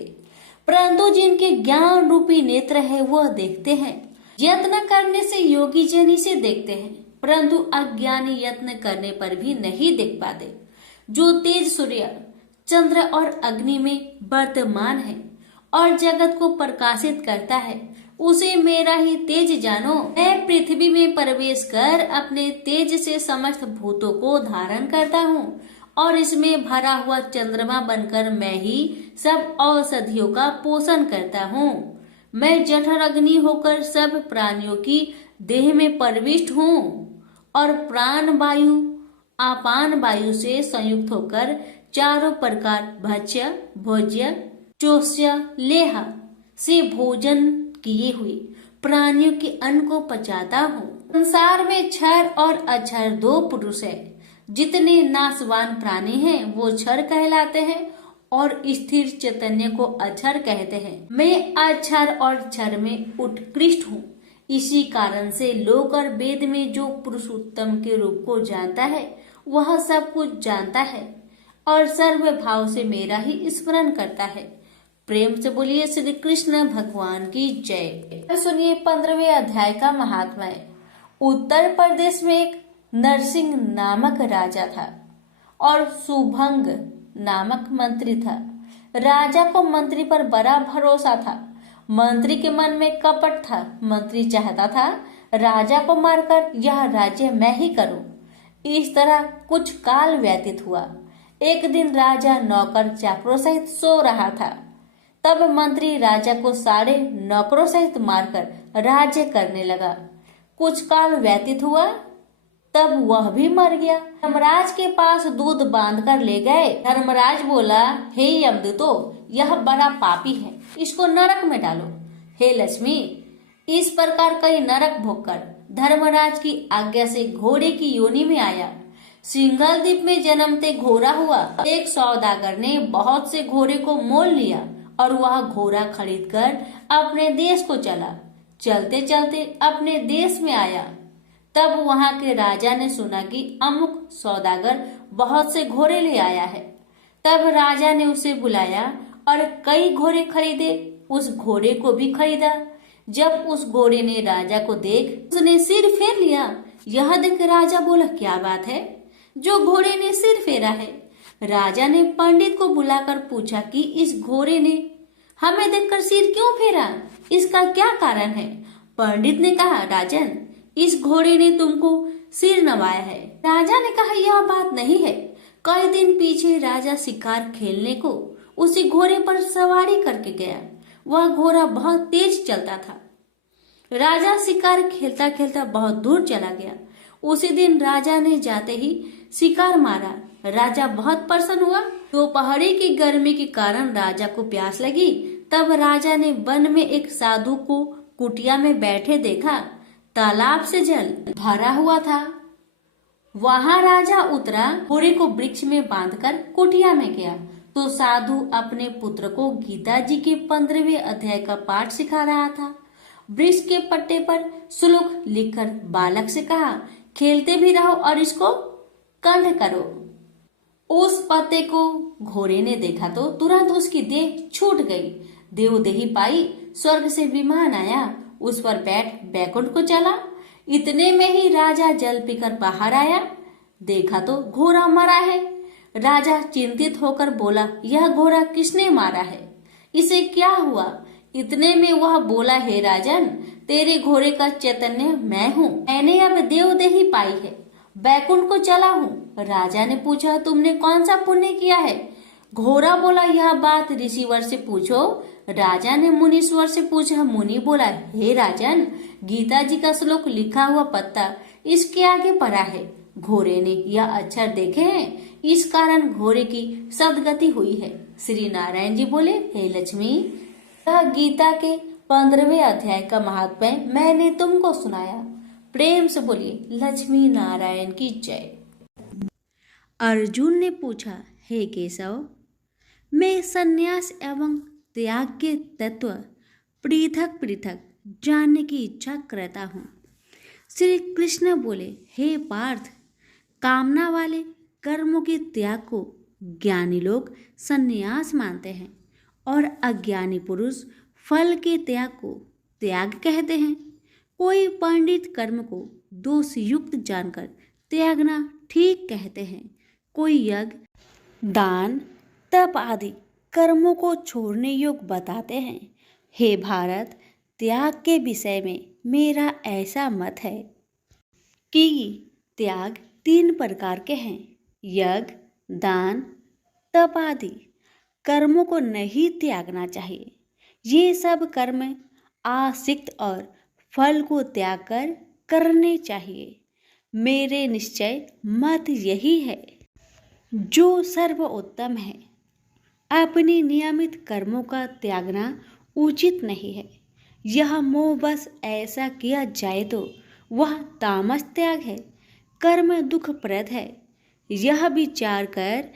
परंतु जिनके ज्ञान रूपी नेत्र है वह देखते हैं। यत्न करने से योगी जन इसे देखते हैं, परंतु अज्ञानी यत्न करने पर भी नहीं देख पाते। जो तेज सूर्य, चंद्र और अग्नि में वर्तमान है और जगत को प्रकाशित करता है, उसे मेरा ही तेज जानो। मैं पृथ्वी में प्रवेश कर अपने तेज से समस्त भूतों को धारण करता हूँ, और इसमें भरा हुआ चंद्रमा बनकर मैं ही सब औषधियों का पोषण करता हूँ। मैं जठर अग्नि होकर सब प्राणियों की देह में प्रविष्ट हूँ, और प्राण वायु आपान वायु से संयुक्त होकर चारों प्रकार भक्ष्य, भोज्य, चोष्य, लेह से भोजन किए हुए प्राणियों के अन्न को पचाता हूँ। संसार में क्षर और अक्षर दो पुरुष है। जितने नाशवान प्राणी हैं वो क्षर कहलाते हैं और स्थिर चैतन्य को अक्षर कहते हैं। मैं अक्षर और क्षर में उत्कृष्ट हूँ। इसी कारण से लोक और वेद में जो पुरुष उत्तम के रूप को जानता है वह सब कुछ जानता है और सर्व भाव से मेरा ही स्मरण करता है। प्रेम से बोलिए श्री कृष्ण भगवान की जय। सुनिए 15वें अध्याय का महात्म्य। उत्तर प्रदेश में एक नरसिंह नामक राजा था। और सुभंग नामक मंत्री था। राजा को मंत्री पर बड़ा भरोसा था। मंत्री के मन में कपट था। मंत्री चाहता था राजा को मारकर यह राज्य मैं ही करूं। इस तरह कुछ काल व्यतीत हुआ। एक दिन राजा नौकर चाकरों सहित सो रहा था। तब मंत्री राजा को सारे नौकरों सहित मारकर राज्य करने लगा। कुछ काल व्यतीत हुआ, तब वह भी मर गया। धर्मराज के पास दूध बांध कर ले गए। धर्मराज बोला, हे यमदूतो, यह बड़ा पापी है, इसको नरक में डालो। हे लक्ष्मी, इस प्रकार कई नरक भोगकर धर्मराज की आज्ञा से घोड़े की योनि में आया। सिंघल द्वीप में जन्मते घोड़ा हुआ। एक सौदागर ने बहुत से घोड़े को मोल लिया और वह घोड़ा खरीदकर अपने देश को चला। चलते चलते अपने देश में आया। तब वहां के राजा ने सुना कि अमुक सौदागर बहुत से घोड़े ले आया है। तब राजा ने उसे बुलाया और कई घोड़े खरीदे। उस घोड़े को भी खरीदा। जब उस घोड़े ने राजा को देख उसने सिर फेर लिया। यह देख राजा बोला, क्या बात है, जो घोड़े ने सिर फेरा है। राजा ने पंडित को बुलाकर पूछा कि इस घोड़े ने हमें देखकर सिर क्यों फेरा, इसका क्या कारण है। पंडित ने कहा, राजन, इस घोड़े ने तुमको सिर नवाया है। राजा ने कहा, यह बात नहीं है। कई दिन पीछे राजा शिकार खेलने को उसी घोड़े पर सवारी करके गया। वह घोड़ा बहुत तेज चलता था। राजा शिकार खेलता खेलता बहुत दूर चला गया। उसी दिन राजा ने जाते ही शिकार मारा। राजा बहुत प्रसन्न हुआ। दोपहरी की गर्मी के कारण राजा को प्यास लगी। तब राजा ने वन में एक साधु को कुटिया में बैठे देखा। तालाब से जल भरा हुआ था। वहां राजा उतरा, घोड़े को वृक्ष में बांधकर कुटिया में गया तो साधु अपने पुत्र को गीता जी के 15वें अध्याय का पाठ सिखा रहा था। वृक्ष के पट्टे पर श्लोक लिखकर बालक से कहा, खेलते भी रहो और इसको कंठ करो। उस पत्ते को घोड़े ने देखा तो तुरंत उसकी देह छूट गई। देवदेही पाई, स्वर्ग से विमान आया, उस पर बैठ बैकुंठ को चला। इतने में ही राजा जल पीकर बाहर आया। देखा तो घोड़ा मरा है। राजा चिंतित होकर बोला, यह घोड़ा किसने मारा है, इसे क्या हुआ। इतने में वह बोला, हे राजन, तेरे घोड़े का चैतन्य मैं हूँ। मैंने अब देवदेही पाई है, बैकुंठ को चला हूँ। राजा ने पूछा, तुमने कौन सा पुण्य किया है। घोड़ा बोला, यह बात ऋषिवर से पूछो। राजा ने मुनीश्वर से पूछा। मुनि बोला, हे राजन, गीता जी का श्लोक लिखा हुआ पत्ता इसके आगे पड़ा है। घोड़े ने यह अक्षर देखे हैं, इस कारण घोड़े की सदगति हुई है। श्री नारायण जी बोले, हे लक्ष्मी, यह गीता के 15वें अध्याय का महात्म्य मैंने तुमको सुनाया। प्रेम से बोलिए लक्ष्मी नारायण की जय। अर्जुन ने पूछा, हे केशव, मैं संन्यास एवं त्याग के तत्व पृथक पृथक जानने की इच्छा करता हूँ। श्री कृष्ण बोले, हे पार्थ, कामना वाले कर्मों के त्याग को ज्ञानी लोग संन्यास मानते हैं और अज्ञानी पुरुष फल के त्याग को त्याग कहते हैं। कोई पंडित कर्म को दोष युक्त जानकर त्यागना ठीक कहते हैं। कोई यज्ञ, दान, तप आदि कर्मों को छोड़ने योग्य बताते हैं। हे भारत, त्याग के विषय में मेरा ऐसा मत है कि त्याग 3 प्रकार के हैं। यज्ञ, दान, तप आदि कर्मों को नहीं त्यागना चाहिए। ये सब कर्म आसक्त और फल को त्याग कर करने चाहिए। मेरे निश्चय मत यही है जो सर्वोत्तम है। अपनी नियमित कर्मों का त्यागना उचित नहीं है। यह मोह बस ऐसा किया जाए तो वह तामस त्याग है, कर्म दुखप्रद है। यह विचार कर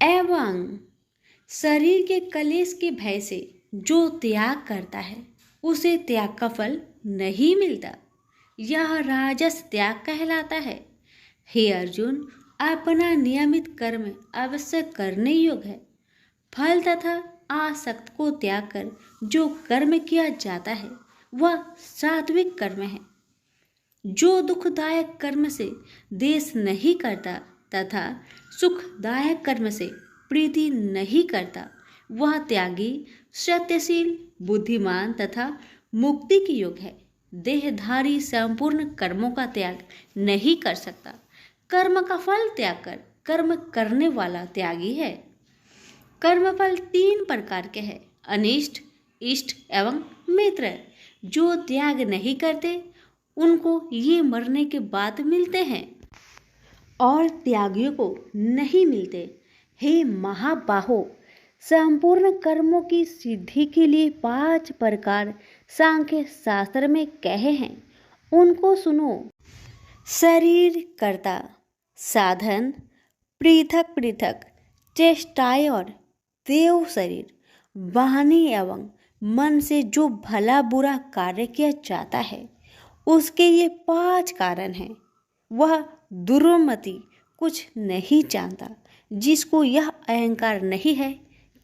एवं शरीर के कलेश के भय से जो त्याग करता है उसे त्याग का फल नहीं मिलता। यह राजस त्याग कहलाता है। हे अर्जुन, अपना नियमित कर्म अवश्य करने योग्य है। फल तथा आसक्त को त्याग कर जो कर्म किया जाता है वह सात्विक कर्म है। जो दुखदायक कर्म से देश नहीं करता तथा सुखदायक कर्म से प्रीति नहीं करता, वह त्यागी, सत्यशील, बुद्धिमान तथा मुक्ति की योग्य है। देहधारी संपूर्ण कर्मों का त्याग नहीं कर सकता। कर्म का फल त्याग कर कर्म करने वाला त्यागी है। कर्मफल 3 प्रकार के हैं, अनिष्ट, इष्ट एवं मित्र। जो त्याग नहीं करते उनको ये मरने के बाद मिलते हैं और त्यागियों को नहीं मिलते। हे महाबाहो, संपूर्ण कर्मों की सिद्धि के लिए 5 प्रकार सांख्य शास्त्र में कहे हैं, उनको सुनो। शरीर कर्ता, साधन, पृथक पृथक चेष्टाएं और देव शरीर, वाणी एवं मन से जो भला बुरा कार्य किया जाता है, उसके ये 5 कारण हैं। वह दुर्मति कुछ नहीं जानता, जिसको यह अहंकार नहीं है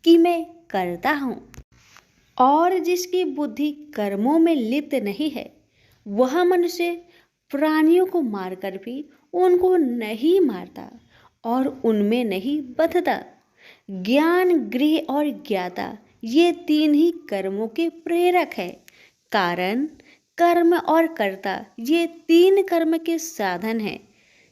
कि मैं करता हूँ, और जिसकी बुद्धि कर्मों में लिप्त नहीं है, वह मनुष्य प्राणियों को मारकर भी उनको नहीं मारता और उनमें नहीं बंधता। ज्ञान, गृह और ज्ञाता ये 3 ही कर्मों के प्रेरक है। कारण, कर्म और कर्ता ये 3 कर्म के साधन हैं।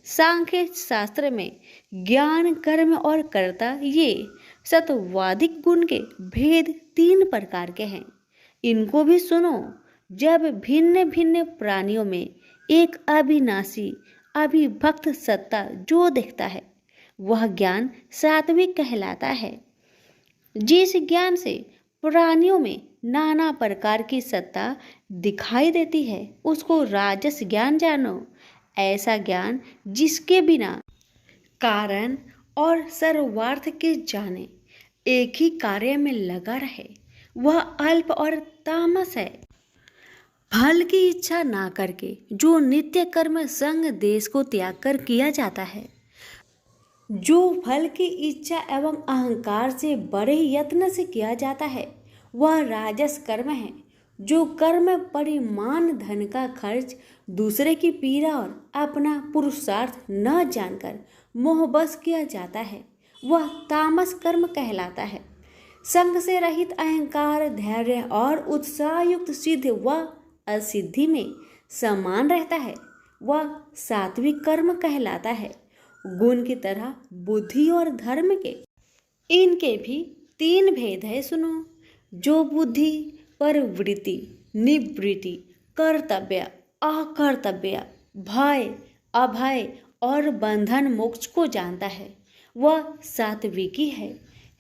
सांख्य शास्त्र में ज्ञान, कर्म और कर्ता ये सत्वादिक गुण के भेद 3 प्रकार के हैं। इनको भी सुनो। जब भिन्न भिन्न प्राणियों में एक अविनाशी अविभक्त सत्ता जो दिखता है, वह ज्ञान सात्विक कहलाता है। जिस ज्ञान से प्राणियों में नाना प्रकार की सत्ता दिखाई देती है, उसको राजस ज्ञान जानो। ऐसा ज्ञान जिसके बिना कारण और सर्वार्थ के जाने एक ही कार्य में लगा रहे, वह अल्प और तामस है। फल की इच्छा ना करके जो नित्य कर्म संग देश को त्याग कर किया जाता है, जो फल की इच्छा एवं अहंकार से बड़े यत्न से किया जाता है, वह राजस कर्म है। जो कर्म परिमाण धन का खर्च, दूसरे की पीड़ा और अपना पुरुषार्थ न जानकर मोहबस किया जाता है, वह तामस कर्म कहलाता है। संग से रहित अहंकार, धैर्य और उत्साह युक्त सिद्ध व असिद्धि में समान रहता है, वह सात्विक कर्म कहलाता है। गुण की तरह बुद्धि और धर्म के इनके भी 3 भेद है, सुनो। जो बुद्धि पर वृत्ति, निवृत्ति, कर्तव्य, अकर्तव्य, भय, अभय और बंधन मोक्ष को जानता है, वह सात्विकी है।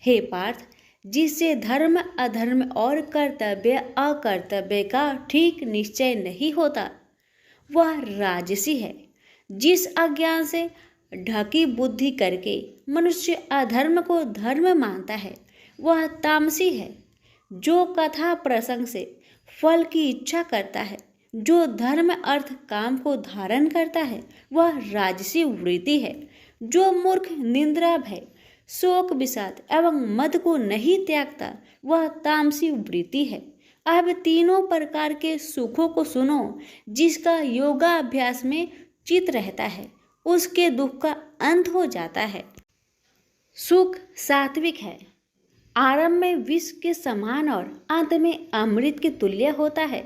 हे पार्थ, जिससे धर्म अधर्म और कर्तव्य अकर्तव्य का ठीक निश्चय नहीं होता, वह राजसी है। जिस अज्ञान से ढकी बुद्धि करके मनुष्य अधर्म को धर्म मानता है, वह तामसी है। जो कथा प्रसंग से फल की इच्छा करता है, जो धर्म अर्थ काम को धारण करता है, वह राजसी वृत्ति है। जो मूर्ख, निंद्रा, भय, शोक, विषाद एवं मद को नहीं त्यागता, वह तामसी वृत्ति है। अब 3 प्रकार के सुखों को सुनो। जिसका योगाभ्यास में चित रहता है, उसके दुख का अंत हो जाता है। सुख सात्विक है। आरंभ में विष के समान और अंत में अमृत के तुल्य होता है।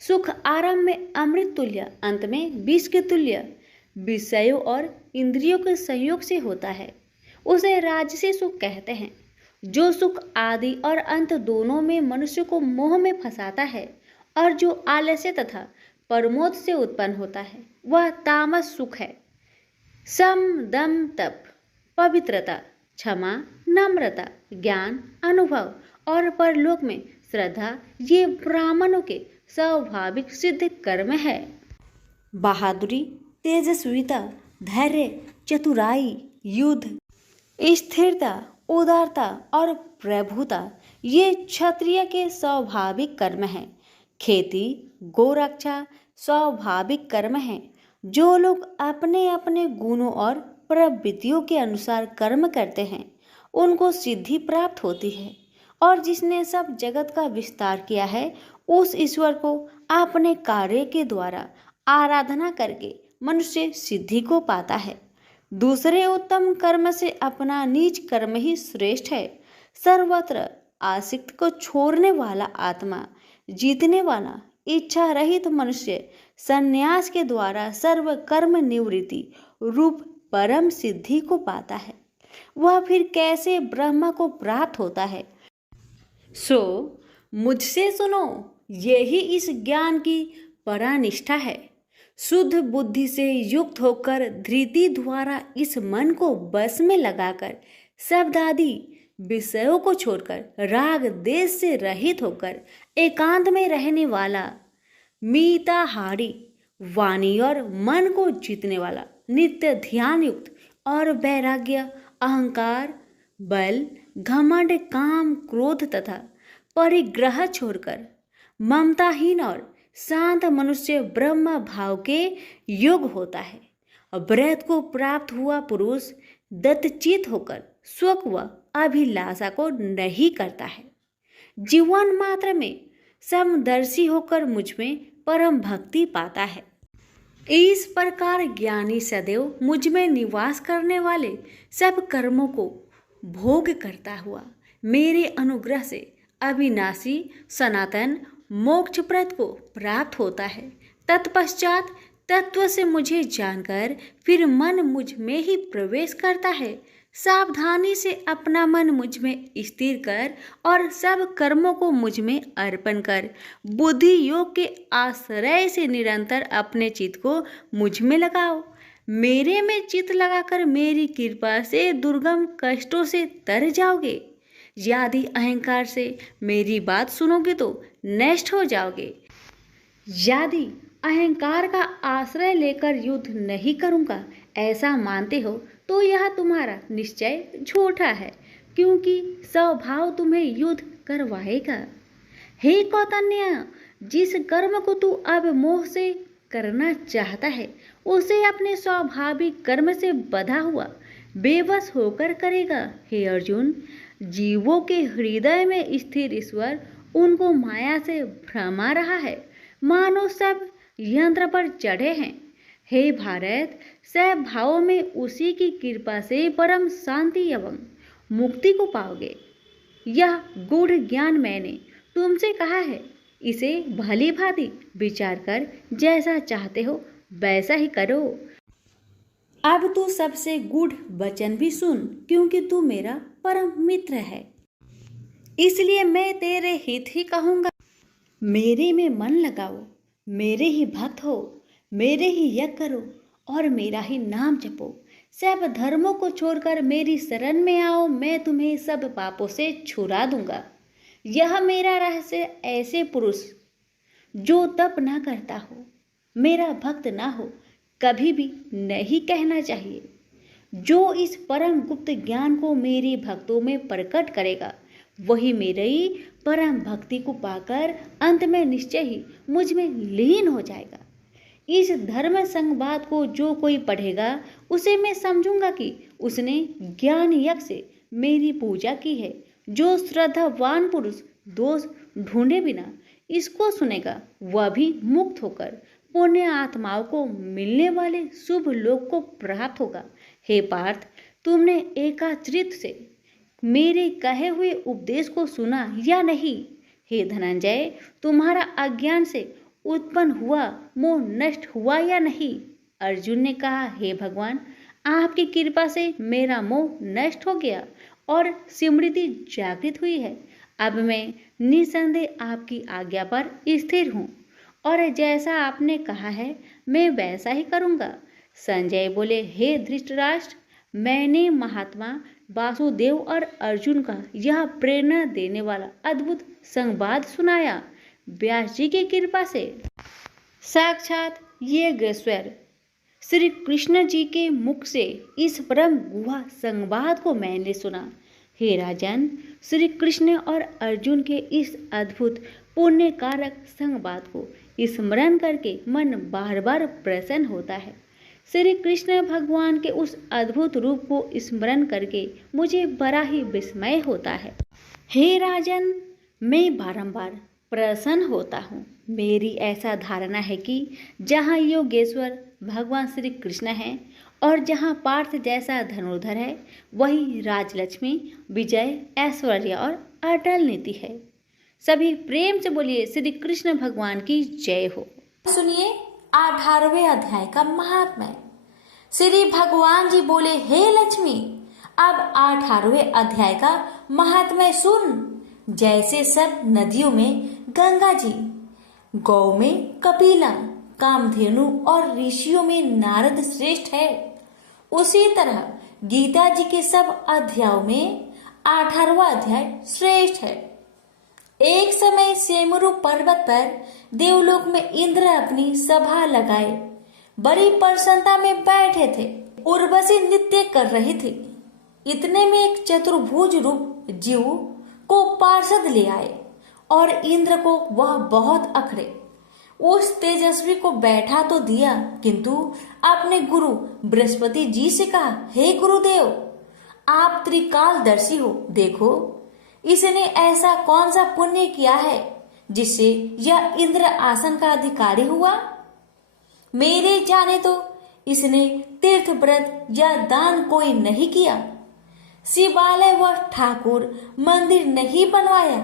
सुख आरंभ में अमृत तुल्य, अंत में विष के तुल्य विषयों और इंद्रियों के संयोग से होता है। उसे राजसी सुख कहते हैं। जो सुख आदि और अंत दोनों में मनुष्य को मोह में फंसाता है और जो आलस्य तथा प्रमोद से उत्पन्न होता है, वह तामस सुख है। सम, दम, तप, पवित्रता, क्षमा, नम्रता, ज्ञान, अनुभव और परलोक में श्रद्धा, ये ब्राह्मणों के स्वाभाविक सिद्ध कर्म है। बहादुरी, तेजस्विता, धैर्य, चतुराई, युद्ध, स्थिरता, उदारता और प्रभुता, ये क्षत्रिय के स्वाभाविक कर्म हैं। खेती, गोरक्षा स्वाभाविक कर्म है। जो लोग अपने अपने गुणों और प्रवृत्तियों के अनुसार कर्म करते हैं, उनको सिद्धि प्राप्त होती है। और जिसने सब जगत का विस्तार किया है, उस ईश्वर को अपने कार्य के द्वारा आराधना करके मनुष्य सिद्धि को पाता है। दूसरे उत्तम कर्म से अपना नीच कर्म ही श्रेष्ठ है। सर्वत्र आसक्त को छोड़ने वाला आत्मा जीतने वाला इच्छा रहित मनुष्य संन्यास के द्वारा सर्व कर्म निवृत्ति रूप परम सिद्धि को पाता है। वह फिर कैसे ब्रह्म को प्राप्त होता है? सो मुझसे सुनो, यही इस ज्ञान की परानिष्ठा है। शुद्ध बुद्धि से युक्त होकर धृति द्वारा इस मन को बस में लगाकर शब्द आदि विषयों को छोड़कर राग देश से रहित होकर एकांत में रहने वाला मीताहारी वाणी और मन को जीतने वाला नित्य ध्यान युक्त और वैराग्य अहंकार बल घमंड काम क्रोध तथा परिग्रह छोड़कर ममताहीन और शांत मनुष्य ब्रह्म भाव के योग होता है। ब्रह्म को प्राप्त हुआ पुरुष दत्तचित होकर सुख व अभिलाषा को नहीं करता है। जीवन मात्र में समदर्शी होकर मुझ में परम भक्ति पाता है। इस प्रकार ज्ञानी सदैव मुझ में निवास करने वाले सब कर्मों को भोग करता हुआ मेरे अनुग्रह से अविनाशी सनातन मोक्षप्रद को प्राप्त होता है। तत्पश्चात तत्व से मुझे जानकर फिर मन मुझ में ही प्रवेश करता है। सावधानी से अपना मन मुझ में स्थिर कर और सब कर्मों को मुझ में अर्पण कर बुद्धि योग के आश्रय से निरंतर अपने चित्त को मुझ में लगाओ। मेरे में चित्त लगाकर मेरी कृपा से दुर्गम कष्टों से तर जाओगे। यदि अहंकार से मेरी बात सुनोगे तो नष्ट हो जाओगे। यदि अहंकार का आश्रय लेकर युद्ध नहीं करूंगा ऐसा मानते हो तो यह तुम्हारा निश्चय झूठा है, क्योंकि स्वभाव तुम्हें युद्ध करवाएगा। हे कौतन्य, जिस कर्म को तू अब मोह से करना चाहता है उसे अपने स्वाभाविक कर्म से बंधा हुआ बेबस होकर करेगा। हे अर्जुन, जीवों के हृदय में स्थिर ईश्वर उनको माया से भ्रमा रहा है, मानो सब यंत्र पर चढ़े हैं। हे भारत, सब भावों में उसी की कृपा से परम शांति एवं मुक्ति को पाओगे। यह गूढ़ ज्ञान मैंने तुमसे कहा है, इसे भली भांति विचार कर जैसा चाहते हो वैसा ही करो। अब तू सबसे गूढ़ वचन भी सुन, क्योंकि तू मेरा परम मित्र है, इसलिए मैं तेरे हित ही कहूँगा। मेरे में मन लगाओ, मेरे ही भक्त हो, मेरे ही यज्ञ करो और मेरा ही नाम जपो। सब धर्मों को छोड़कर मेरी शरण में आओ, मैं तुम्हें सब पापों से छुड़ा दूंगा। यह मेरा रहस्य ऐसे पुरुष जो तप ना करता हो, मेरा भक्त ना हो, कभी भी नहीं कहना चाहिए। जो इस परम गुप्त ज्ञान को मेरे भक्तों में प्रकट करेगा वही मेरी परम भक्ति को पाकर अंत में निश्चय ही मुझ में लीन हो जाएगा। इस धर्म संवाद को जो कोई पढ़ेगा उसे मैं समझूंगा कि उसने ज्ञान यज्ञ से मेरी पूजा की है। जो श्रद्धावान पुरुष दोष ढूंढे बिना इसको सुनेगा वह भी मुक्त होकर पुण्य आत्माओं को मिलने वाले शुभ लोक को प्राप्त होगा। हे पार्थ, तुमने एकाचित्त से मेरे कहे हुए उपदेश को सुना या नहीं? हे धनंजय, तुम्हारा अज्ञान से उत्पन्न हुआ मोह नष्ट हुआ या नहीं? अर्जुन ने कहा, हे भगवान, आपकी कृपा से मेरा मोह नष्ट हो गया और स्मृति जागृत हुई है। अब मैं निसंदेह आपकी आज्ञा पर स्थिर हूँ और जैसा आपने कहा है मैं वैसा ही करूँगा। संजय बोले, हे धृतराष्ट्र, मैंने महात्मा वासुदेव और अर्जुन का यह प्रेरणा देने वाला अद्भुत संवाद सुनाया। व्यास जी की कृपा से साक्षात योगेश्वर श्री कृष्ण जी के मुख से इस परम गुहा संवाद को मैंने सुना। हे राजन, श्री कृष्ण और अर्जुन के इस अद्भुत पुण्य कारक संवाद को स्मरण करके मन बार बार प्रसन्न होता है। श्री कृष्ण भगवान के उस अद्भुत रूप को स्मरण करके मुझे बड़ा ही विस्मय होता है। हे राजन, मैं बारंबार प्रसन्न होता हूँ। मेरी ऐसा धारणा है कि जहाँ योगेश्वर भगवान श्री कृष्ण हैं और जहाँ पार्थ जैसा धनुर्धर है, वही राजलक्ष्मी, विजय, ऐश्वर्य और अटल नीति है। सभी प्रेम से बोलिए श्री कृष्ण भगवान की जय हो। सुनिए 18वें अध्याय का महात्म्य। श्री भगवान जी बोले, हे लक्ष्मी, अब 18वें अध्याय का महात्म्य सुन। जैसे सब नदियों में गंगा जी, गौ में कपिला, कामधेनु और ऋषियों में नारद श्रेष्ठ है, उसी तरह गीता जी के सब अध्यायों में 18वां अध्याय श्रेष्ठ है। एक समय सेमरु पर्वत पर देवलोक में इंद्र अपनी सभा लगाए बड़ी प्रसन्नता में बैठे थे। उर्वशी नृत्य कर रही थी। इतने में एक चतुर्भुज रूप जीव को पार्षद ले आए और इंद्र को वह बहुत अखरे। उस तेजस्वी को बैठा तो दिया, किंतु अपने गुरु बृहस्पति जी से कहा, हे गुरुदेव, आप त्रिकालदर्शी हो, देखो इसने ऐसा कौन सा पुण्य किया है जिससे यह इंद्र आसन का अधिकारी हुआ। मेरे जाने तो इसने तीर्थ व्रत या दान कोई नहीं किया, शिवालय व ठाकुर मंदिर नहीं बनवाया,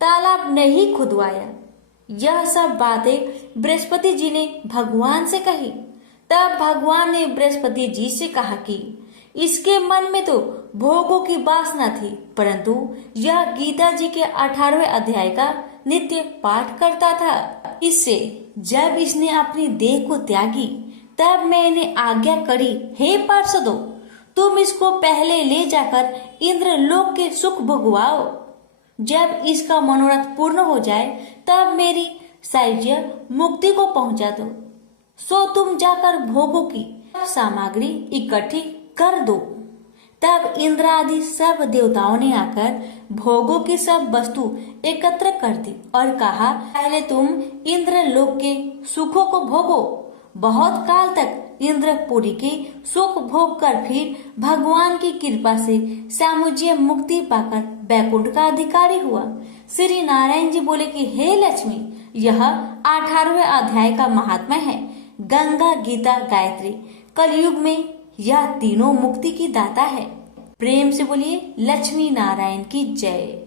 तालाब नहीं खुदवाया। यह सब बातें बृहस्पति जी ने भगवान से कही। तब भगवान ने बृहस्पति जी से कहा कि इसके मन में तो भोगों की वासना थी, परंतु यह गीता जी के 18वें अध्याय का नित्य पाठ करता था। इससे जब इसने अपनी देह को त्यागी, तब मैंने आज्ञा करी, हे पार्षदों, तुम इसको पहले ले जाकर इंद्र लोक के सुख भोगवाओ। जब इसका मनोरथ पूर्ण हो जाए, तब मेरी सायुज्य मुक्ति को पहुंचा दो। सो तुम जाकर भोगों की सामग्री इकट्ठी कर दो। तब इंद्र आदि सब देवताओं ने आकर भोगों की सब वस्तु एकत्र कर दी और कहा, पहले तुम इंद्र लोक के सुखों को भोगो। बहुत काल तक इंद्रपुरी के सुख भोग कर फिर भगवान की कृपा से सामुज्य मुक्ति पाकर बैकुंठ का अधिकारी हुआ। श्री नारायण जी बोले कि हे लक्ष्मी, यह 18वें अध्याय का महात्मा है। गंगा, गीता, गायत्री, कलयुग में यह तीनों मुक्ति की दाता है। प्रेम से बोलिए लक्ष्मी नारायण की जय।